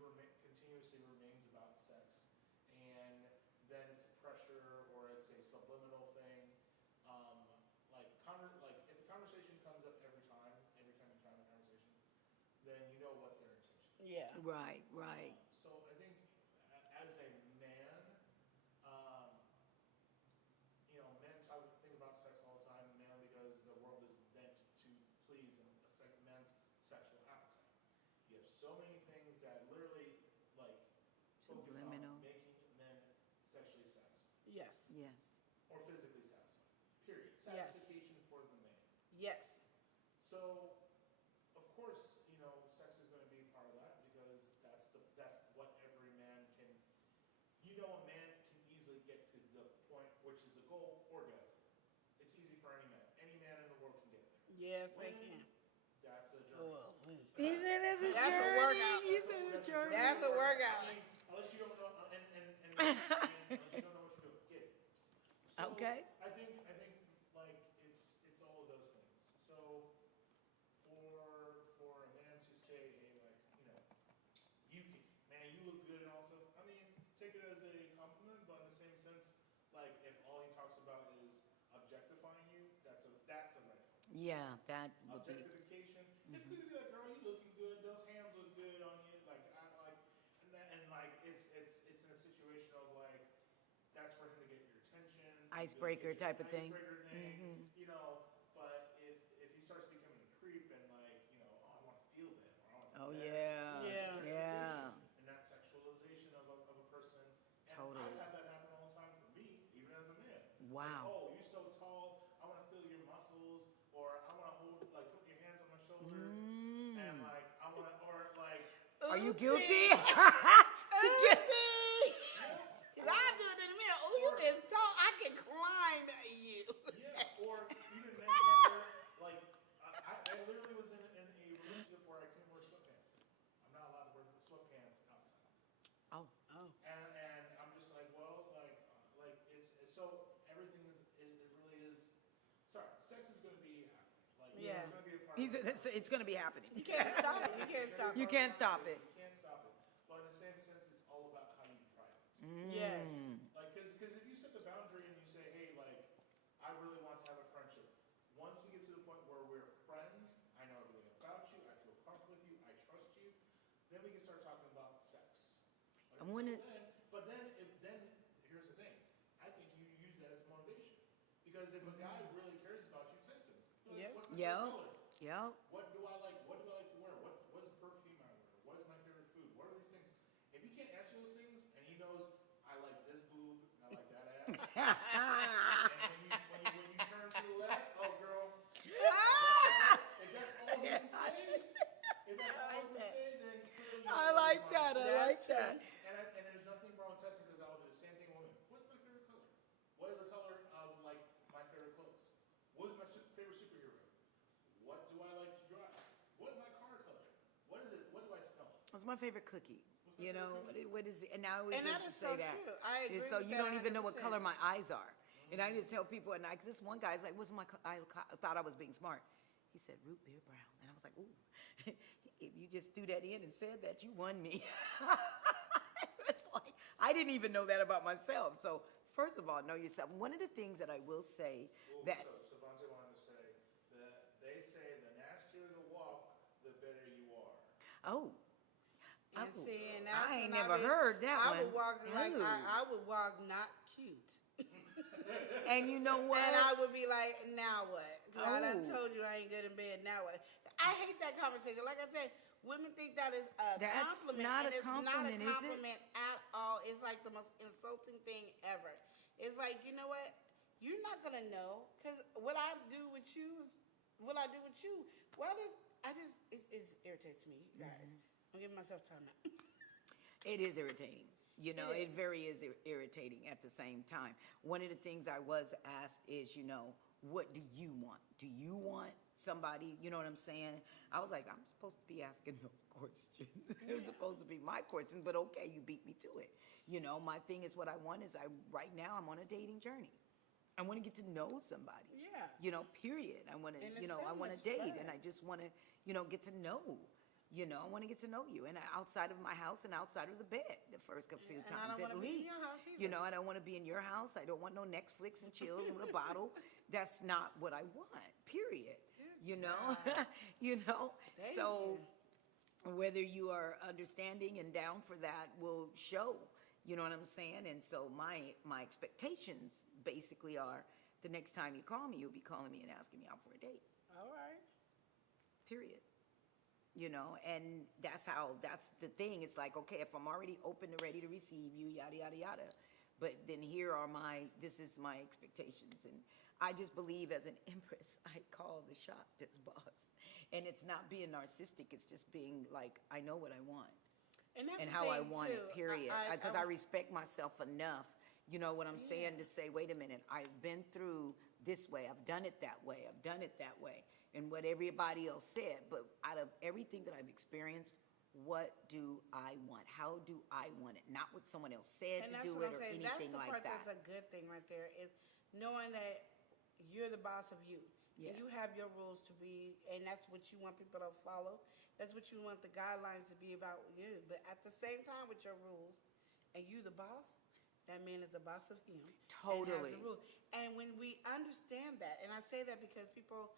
continuously remains about sex, and then it's a pressure or it's a subliminal thing. Like if the conversation comes up every time you try the conversation, then you know what their intention is. Yeah. Right, right. So I think as a man, men think about sex all the time, mainly because the world is meant to please man's sexual appetite. You have so many things that literally like focus on Subliminal. making men sexually satisfied Yes. Yes. or physically satisfied. Period. Yes. Satisfaction for the man. Yes. So, of course, sex is going to be part of that because that's what every man can. A man can easily get to the point, which is the goal, orgasm. It's easy for any man. Any man in the world can get there. Yes, they Women, can. that's a journey. He said it's a That's a journey. workout. He said it's a journey. That's a workout. I mean, unless you don't know, unless you don't know what you're doing, get it. So Okay. I think like it's all of those things. So for a man to say, hey, like you look good and also, I mean, to like if all he talks about is objectifying you, that's a red flag. Yeah, that would be. Objectification. It's good to be like, girl, you looking good. Those hands look good on you. Like I like, and like it's in a situation of like that's for him to get your attention. Icebreaker type of thing. Icebreaker thing. You know, but if he starts becoming a creep and like oh, I want to feel them or I want to. Oh yeah. Yeah. Yeah. And that sexualization of a person. And Totally. I've had that happen all the time for me, even as a man. Wow. Like, oh, you're so tall. I want to feel your muscles, or I want to hold, like, put your hands on my shoulder, and like, I want to, or like. Are you guilty? Because I do it in the mirror. Oh, you is tall. I can climb you. Yeah, or even men that wear, like, I literally was in a relationship where I couldn't wear sweatpants. I'm not allowed to wear sweatpants outside. Oh. And I'm just like, well, like it's so everything it really is. Sorry, sex is gonna be happening. Like, Yeah. it's gonna be a part of it. It's going to be happening. You can't stop it. You can't stop it. You can't stop it. You can't stop it. But in the same sense, it's all about how you try it. Yes. Like, because if you set the boundary and you say, hey, like, I really want to have a friendship. Once we get to the point where we're friends, I know everything about you, I feel comfortable with you, I trust you, then we can start talking about sex. Like, And when until then, but then here's the thing. I think you use that as motivation. Because if a guy really cares about you, test him. Be like, Yep. what's my Yep. favorite color? Yep. What do I like? What do I like to wear? What's the perfume I wear? What is my favorite food? What are these things? If he can't answer those things and he knows I like this boob, I like that ass, and when you turn to the left, oh girl, if that's all he can say, then clearly I like that. I like That's that. And there's nothing wrong with testing because I will do the same thing with women. What's my favorite color? What is the color of like my favorite clothes? What is my favorite superhero? What do I like to drive? What is my car color? What is this? What do I smell? What's my favorite cookie? You know, what is it? And I always And used that to is say so that. true. I agree So with you that don't even know what 100%. color my eyes are. And I used to tell people, and this one guy's like, what's my, I thought I was being smart. He said, root beer brown. And I was like, ooh, if you just threw that in and said that, you won me. It's like, I didn't even know that about myself. So first of all, know yourself. One of the things that I will say that, So Savante wanted to say that they say the nastier the walk, the better you are. oh, And oh, see, and that's I ain't when never heard that I one. would walk like Ooh. I would walk not cute. And you know what? And I would be like, now what? Because I done Oh. told you I ain't good in bed, now what? I hate that conversation. Like I said, women think that is a That's compliment. not and a it's not a compliment, is it? compliment at all. It's like the most insulting thing ever. It's like, you know what? You're not going to know. Because what I do with you is what I do with you. Well, it irritates me, you guys. Mm-hmm. I'm giving myself time now. It is irritating. You know, It it very is irritating at the same time. One of the things I was asked is, what do you want? Do you want somebody, you know what I'm saying? I was like, I'm supposed to be asking those questions. They're supposed to be my questions, but okay, you beat me to it. My thing is what I want is right now I'm on a dating journey. I want to get to know somebody. Yeah. Period. I want to, And it's I want to so much date fun. and I just want to, get to know. I want to get to know you, and outside of my house and outside of the bed, the first few And I times don't at wanna be in least. your house either. I don't want to be in your house. I don't want no Netflix and chills with a bottle. That's not what I want. Period. Good So Thank whether you are understanding and down for that will show. You know what I'm saying? And so my expectations basically are the next time you call me, you'll be calling me and asking me out for a date. All right. Period. And that's the thing. It's like, okay, if I'm already open and ready to receive you, yada, yada, yada. But then this is my expectations. And I just believe as an empress, I call the shot as boss. And it's not being narcissistic. It's just being like, I know what I want And that's and the how I thing, want too. it, period. Because I respect myself enough, you know what I'm saying, to say, wait a minute, I've been through this way. I've done it that way. I've done it that way. And what everybody else said, but out of everything that I've experienced, what do I want? How do I want it? Not what someone else said And to that's do what it I'm or saying. That's anything the like part that. that's a good thing right there, is knowing that you're the boss of you. Yeah. And you have your rules to be, and that's what you want people to follow. That's what you want the guidelines to be about you. But at the same time with your rules, and you the boss, That man is the boss of him. Totally. And has the rule. And when we understand that, and I say that because people,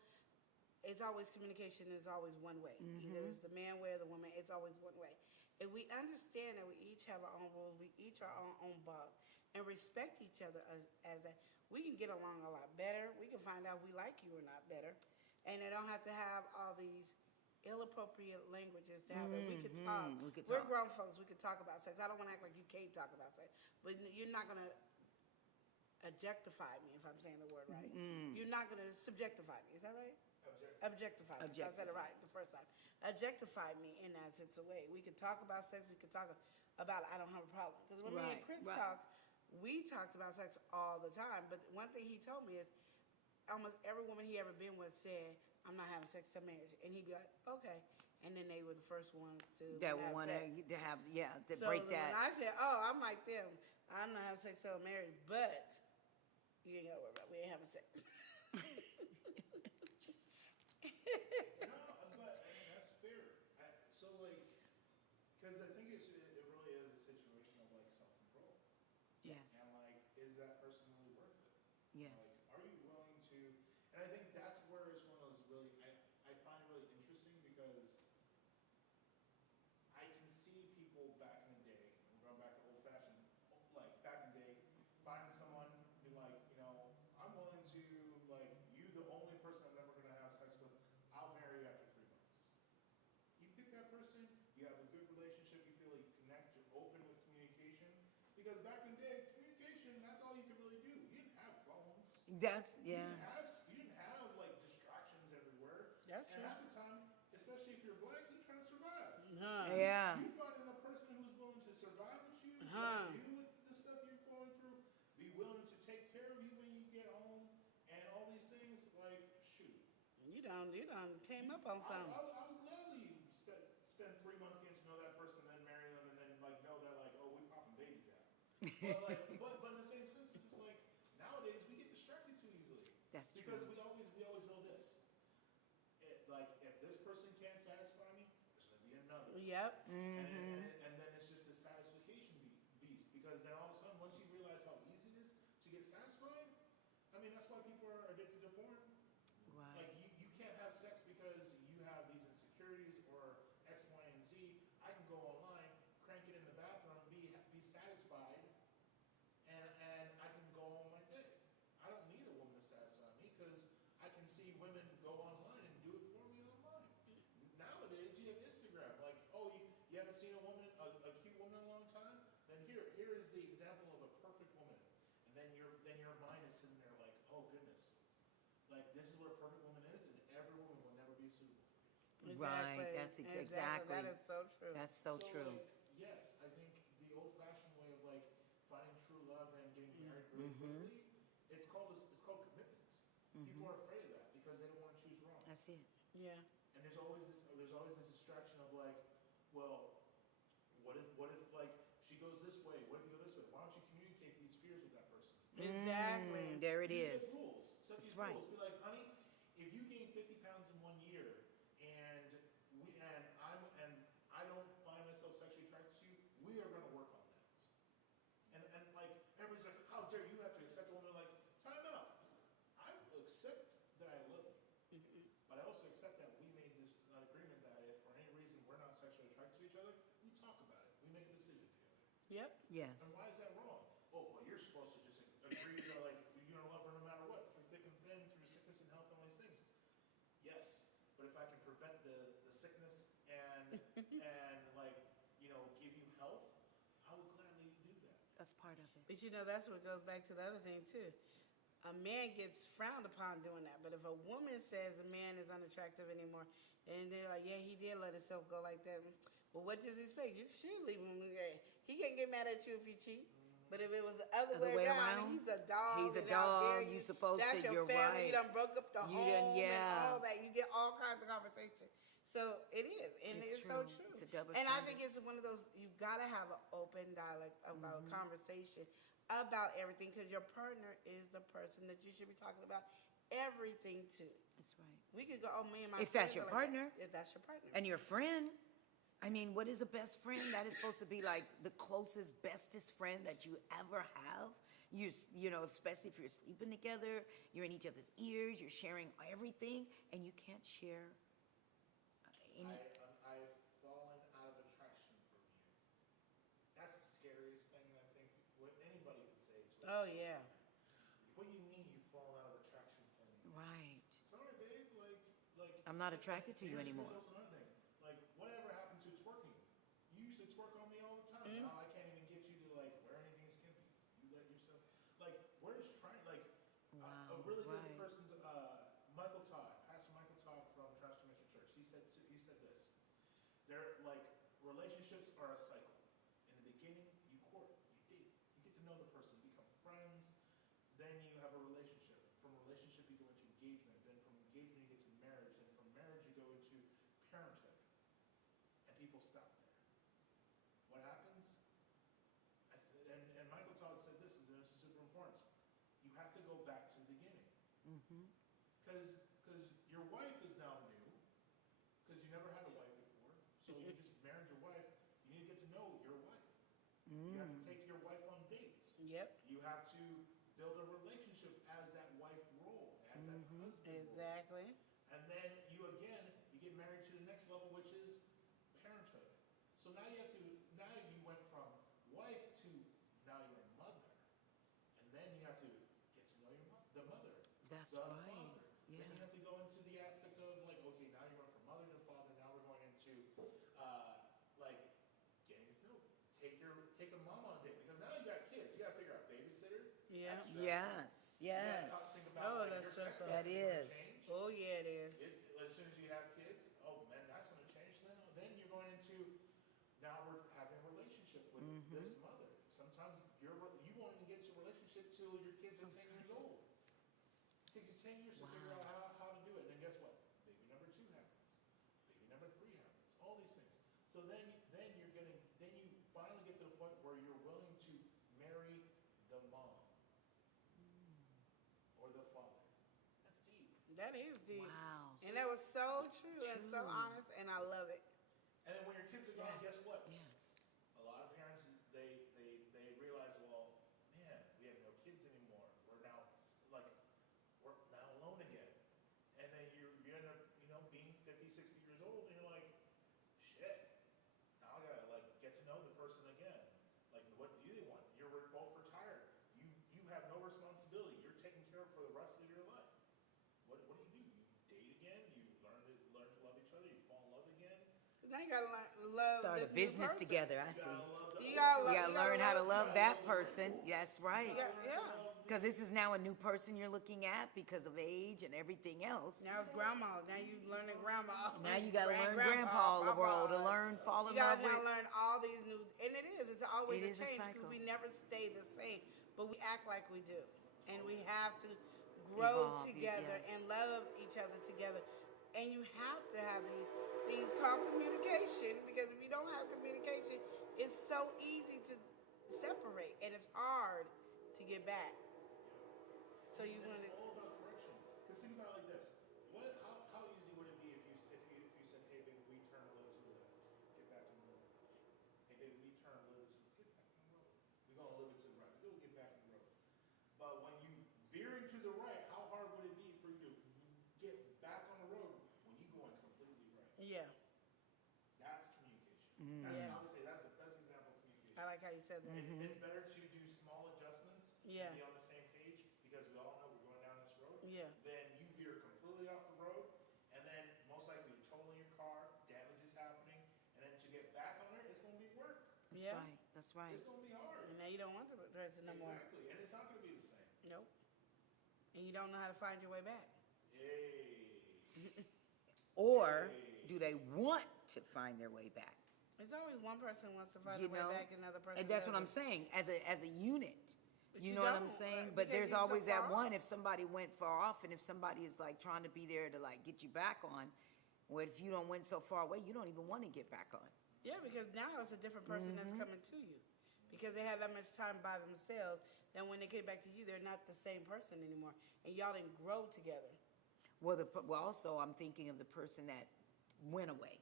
it's always communication is always one way. Either it's the man way or the woman, it's always one way. If we understand that we each have our own rules, we each are our own boss, and respect each other as that, we can get along a lot better. We can find out if we like you or not better. And they don't have to have all these ill-appropriate languages to have it. We could talk. we could We're talk. grown folks. We could talk about sex. I don't want to act like you can't talk about sex, but you're not going to objectify me, if I'm saying the word right. You're not going to subjectify me. Is that right? Objectify me. So I said it right the first time. Objectify me in that sense of way. We could talk about sex. We could talk about I don't have a problem. Because when me and Chris talked, we talked about sex all the time. But one thing he told me is almost every woman he ever been with said, I'm not having sex till marriage. And he'd be like, okay. And then they were the first ones to That have want sex. to have, to So break when that. I said, oh, I'm like them. I'm not having sex till I'm married, but you ain't got to worry about it. We ain't having sex. No, but I mean that's fair. So like, because I think it really is a situation of like self-control. Yes. And like, is that person really worth it? Yes. Like, are you willing to? And I think that's where it's one of those really I find it really interesting because I can see people back in the day, and we're going back to old-fashioned, like back in the day, find someone be like, I'm willing to like you the only person I'm never gonna have sex with. I'll marry you after 3 months. You pick that person, you have a good relationship, you feel like you connect, you're open with communication. Because back in the day, communication, that's all you could really do. You didn't have phones. That's, You didn't have like distractions everywhere. That's and true. half the time, especially if you're black, you're trying to survive. Yeah. You finding a person who's willing to survive with you, deal with the stuff you're going through, be willing to take care of you when you get home, and all these things, like, shoot. You done came up on something. I would gladly spend 3 months getting to know that person, then marry them, and then like know that like, oh, we popping babies out. but in the same sense, it's like nowadays we get distracted too easily. That's true. Because we always know this. Like if this person can't satisfy me, there's gonna be another. Yep. And then it's just a satisfaction beast. Because then all of a sudden, once you realize how easy it is to get satisfied, I mean that's why people are addicted to porn. Right. Like you can't have sex because you have these insecurities or X, Y, and Z. I can go online, crank it in the bathroom, be satisfied, and I can go on my day. I don't need a woman to satisfy me because I can see women go online and do it for me online. Nowadays you have Instagram. Like, oh, you haven't seen a woman, a cute woman in a long time? Then here is the example of a perfect woman. And then your mind is sitting there like, oh goodness. Like this is what a perfect woman is, and every woman will never be suitable for you. Right, that's exactly. That is so true. That's so true. Like, yes, I think the old-fashioned way of like finding true love and getting married really quickly, it's called commitment. People are afraid of that because they don't want to choose wrong. That's it. Yeah. And there's always this distraction of like, well, what if like she goes this way? What if you go this way? Why don't you communicate these fears with that person? Exactly. There it You is. set rules. Set That's these right. rules. Be like, honey, if you gain 50 pounds in 1 year, and I don't find myself sexually attracted to you, we are going to work on that. And like everybody's like, how dare you have to accept a woman? Like, time out. I will accept that I love you, but I also accept that we made this agreement that if for any reason we're not sexually attracted to each other, we talk about it. We make a decision together. Yep. Yes. And why is that wrong? Oh, well, you're supposed to just agree that like you're gonna love her no matter what, through thick and thin, through sickness and health, and all these things. Yes, but if I can prevent the sickness and like give you health, I would gladly do that. That's part of it. But that's what goes back to the other thing too. A man gets frowned upon doing that, but if a woman says a man is unattractive anymore, and they're like, yeah, he did let himself go like that. Well, what does he expect? You should leave him. He can't get mad at you if you cheat. But if it was the other way around, he's a dog. He's a and how dare dog. You supposed That's to. your You're family. right. You done broke up the You home done, and all that. You get all kinds of conversation. So it is, and it's so true. It's a double and I standard. think it's one of those, you've got to have an open dialogue about conversation about everything, because your partner is the person that you should be talking about everything to. That's right. We could go, oh, me and my If that's friends your are like partner. that. If that's your partner. And your friend. I mean, what is a best friend? That is supposed to be like the closest, bestest friend that you ever have. You know, especially if you're sleeping together, you're in each other's ears, you're sharing everything, and you can't share any. I've fallen out of attraction from you. That's the scariest thing I think what anybody could say. Oh, yeah. What do you mean you've fallen out of attraction from me? Right. Sorry, babe. Like. I'm not attracted to you anymore. Here's also another thing. Like, whatever happened to twerking? You used to twerk on me all the time. Now I can't even get you to like wear anything skimpy. You let yourself. Like, where's trying? Like, Wow, a really good right. person. Michael Todd, Pastor Michael Todd from Transformation Church. He said this. They're like relationships are a cycle. In the beginning, you court, you date, you get to know the person, you become friends. Then you have a relationship. From relationship, you go into engagement. Then from engagement, you get to marriage. Then from marriage, you go into parenthood. And people stop there. What happens? And Michael Todd said this is super important. You have to go back to the beginning. Because your wife is now new. Because you never had a wife before. So you just married your wife. You need to get to know your wife. You have to take your wife on dates. Yep. You have to build a relationship as that wife role, as that husband role. Exactly. And then you get married to the next level, which is parenthood. So now you went from wife to now you're a mother. And then you have to get to know the mother. That's the right. father. Yeah. Then you have to go into the aspect of like, okay, now you're going from mother to father. Now we're going into like getting to know. Take a mom on a date because now you got kids. You got to figure out babysitter. Yeah. That's stressful. Yes, You yes. gotta think about Oh, like, that's your sex stressful. life That gonna is. change. Oh, yeah, it is. It's, as soon as you have kids, oh man, that's going to change. Then you're going into now we're having a relationship with this mother. Sometimes you won't even get to a relationship till your kids are 10 years old. It takes you 10 years to figure out how to do it. And then guess what? Baby number 2 happens. Baby number 3 happens. All these things. So then you finally get to the point where you're willing to marry the mom or the father. That's deep. That is deep. Wow. And that was so true and so honest, and I love it. And then when your kids are gone, guess what? Yes. A lot of parents they realize, well, man, we have no kids anymore. We're now alone again. And then you end up being 50, 60 years old, and you're like, shit. Now I gotta like get to know the person again. Like, what do they want? You're both retired. You have no responsibility. You're taken care of for the rest of your life. What do? You date again. You learn to love each other. You fall in love again. Now you gotta love Start a this new business person. together, I You see. gotta love the You old gotta You gotta learn how to love gotta that love the person. wrinkles. That's right. You gotta learn to Yeah. love Because this is now a new person you're looking at because of age and everything else. Now it's grandma. Now you learning grandma. Now you gotta learn Grandpa, grandpa role to papa. learn, fall in You gotta love now with. learn all these new, and it's always It a is a change because cycle. we never stay the same, but we act like we do, and we have to grow Evolve, together yes. and love each other together, and you have to have these things called communication because if you don't have communication, it's so easy to separate, and it's hard to get back. So you want to. It's all about correction. Because think about it like this: how easy would it be if you said, "Hey, baby, we turn a little to the left, get back in the road. Hey, baby, we turn a little to get back in the road. We're gonna a little bit to the right. We're gonna get back in the road." But when you veering to the right, how hard would it be for you to get back on the road when you going completely right? Yeah, That's communication. Yeah. I would say that's the best example of communication. I like how you said that. It's better to do small adjustments Yeah. and be on the same page because we all know we're going down this road. Yeah. Then you veer completely off the road, and then most likely you're totaling your car, damage is happening, and then to get back on there, it's going to be work. That's Yeah. right. That's right. It's going to be hard. And now you don't want the person no more. Exactly, and it's not going to be the same. Nope. And you don't know how to find your way back. Hey. Or do they want to find their way back? It's always one person wants to find You their know, way back, and another person and that's what I'm doesn't. saying, as a unit. But You you know what I'm don't, saying? right, But because there's you're so always that far one, off. if somebody went far off and if somebody is like trying to be there to like get you back on, well, if you don't went so far away, you don't even want to get back on. Yeah, because now it's a different person that's coming to you. Because they have that much time by themselves, then when they get back to you, they're not the same person anymore. And y'all didn't grow together. Well, also I'm thinking of the person that went away.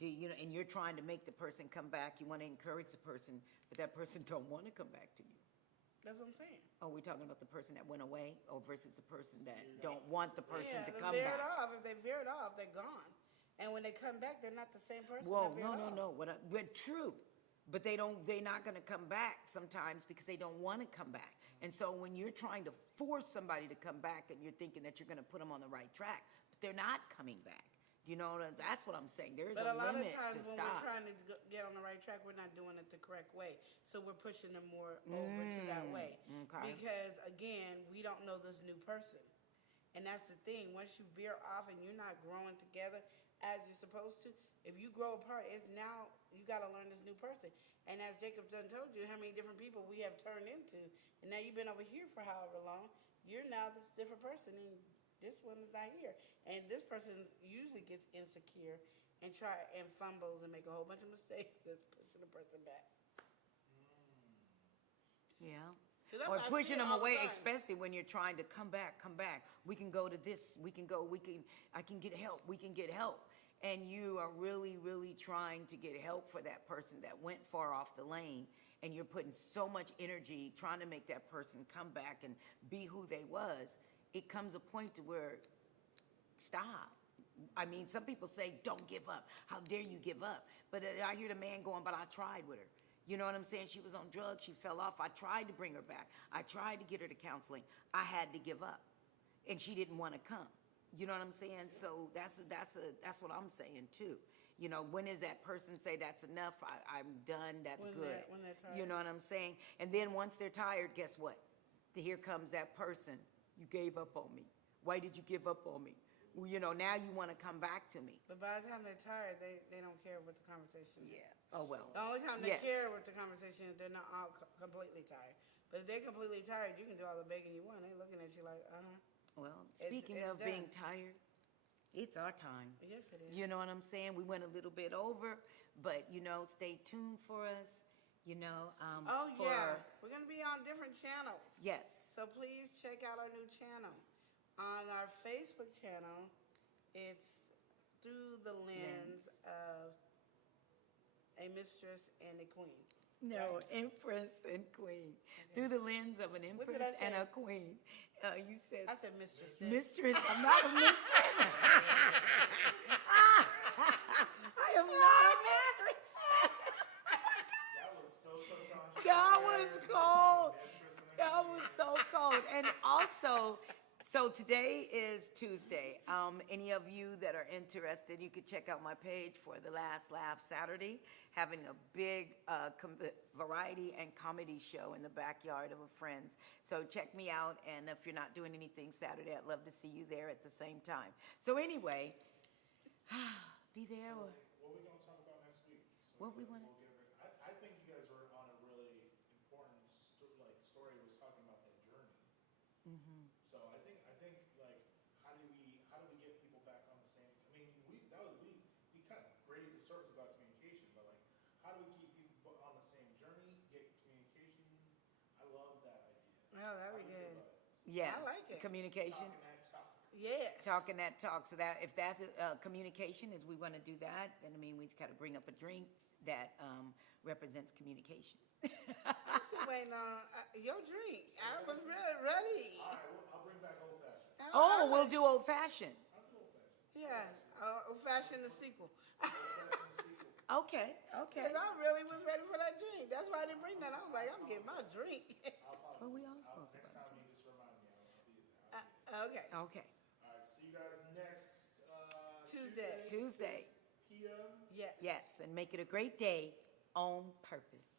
And you're trying to make the person come back, you want to encourage the person, but that person don't want to come back to you. That's what I'm saying. Oh, we're talking about the person that went away, or versus the person that don't want the person to They come veered back? off. If they veered off, they're gone. And when they come back, they're not the same person Whoa, that veered no. off. But true. But they're not gonna come back sometimes because they don't wanna come back. And so when you're trying to force somebody to come back and you're thinking that you're gonna put them on the right track, but they're not coming back. You know, that's what I'm saying. There's But a a lot of limit times to when stop. we're trying to get on the right track, we're not doing it the correct way. So we're pushing them more over to that way. okay. Because again, we don't know this new person. And that's the thing. Once you veer off and you're not growing together as you're supposed to, if you grow apart, it's now you got to learn this new person. And as Jacob done told you, how many different people we have turned into, and now you've been over here for however long, you're now this different person, and this one is not here. And this person usually gets insecure and fumbles and make a whole bunch of mistakes that's pushing the person back. Yeah. 'Cause that's Or what I see pushing them all the away, time. especially when you're trying to come back. We can go to this, I can get help, we can get help. And you are really, really trying to get help for that person that went far off the lane, and you're putting so much energy trying to make that person come back and be who they was. It comes a point to where, stop. I mean, some people say, don't give up. How dare you give up? But I hear the man going, but I tried with her. You know what I'm saying? She was on drugs. She fell off. I tried to bring her back. I tried to get her to counseling. I had to give up. And she didn't want to come. You know what I'm saying? So that's what I'm saying too. You know, when is that person say that's enough? I'm done. That's good. When they're tired. You know what I'm saying? And then once they're tired, guess what? Here comes that person. You gave up on me. Why did you give up on me? Well, you know, now you want to come back to me. But by the time they're tired, they don't care what the conversation is. Yeah. Oh, well. The only time they Yes. care what the conversation is, they're not all completely tired. But if they're completely tired, you can do all the begging you want. They're looking at you like, Well, speaking it's of being done. tired, it's our time. Yes, it is. You know what I'm saying? We went a little bit over, but, you know, stay tuned for us, you know. We're going to be on different channels. Yes. So please check out our new channel. On our Facebook channel, it's through the lens of a mistress and a queen. No, Empress and Queen. Through the lens of an did Empress I and say? a Queen. You said I said mistress. mistress. I'm not a mistress. I am not a mistress. That was so subconscious. That was cold. That was so cold. And also, so today is Tuesday. Any of you that are interested, you could check out my page for the Last Laugh Saturday, having a big variety and comedy show in the backyard of a friend's. So check me out, and if you're not doing anything Saturday, I'd love to see you there at the same time. So anyway, be there. What are we going to talk about next week? What we wanna- I think you guys were on a really important story. Was talking about that journey. So I think like how do we get people back on the same? I mean, we kind of grazed the surface about communication, but like how do we keep people on the same journey? Get communication. I love that idea. Oh, that'd be How do you feel good. about it? Yes. I like it. Communication. Talking that talk. Yes. Talking that talk. So that if that's communication, is we want to do that, then I mean we just got to bring up a drink that represents communication. I'm still waiting on your drink. I was really ready. All right, I'll bring back old fashioned. Oh, we'll do old fashioned. I'll do old fashioned. Yeah, old fashioned the sequel. Old fashioned sequel. Okay. Because I really was ready for that drink. That's why I didn't bring that. I was like, I'm getting my drink. Well, we all supposed to. Next time you just remind me, I'll be there. Okay. Okay. All right, see you guys next Tuesday. 6 p.m. Yes. Yes, and make it a great day on purpose.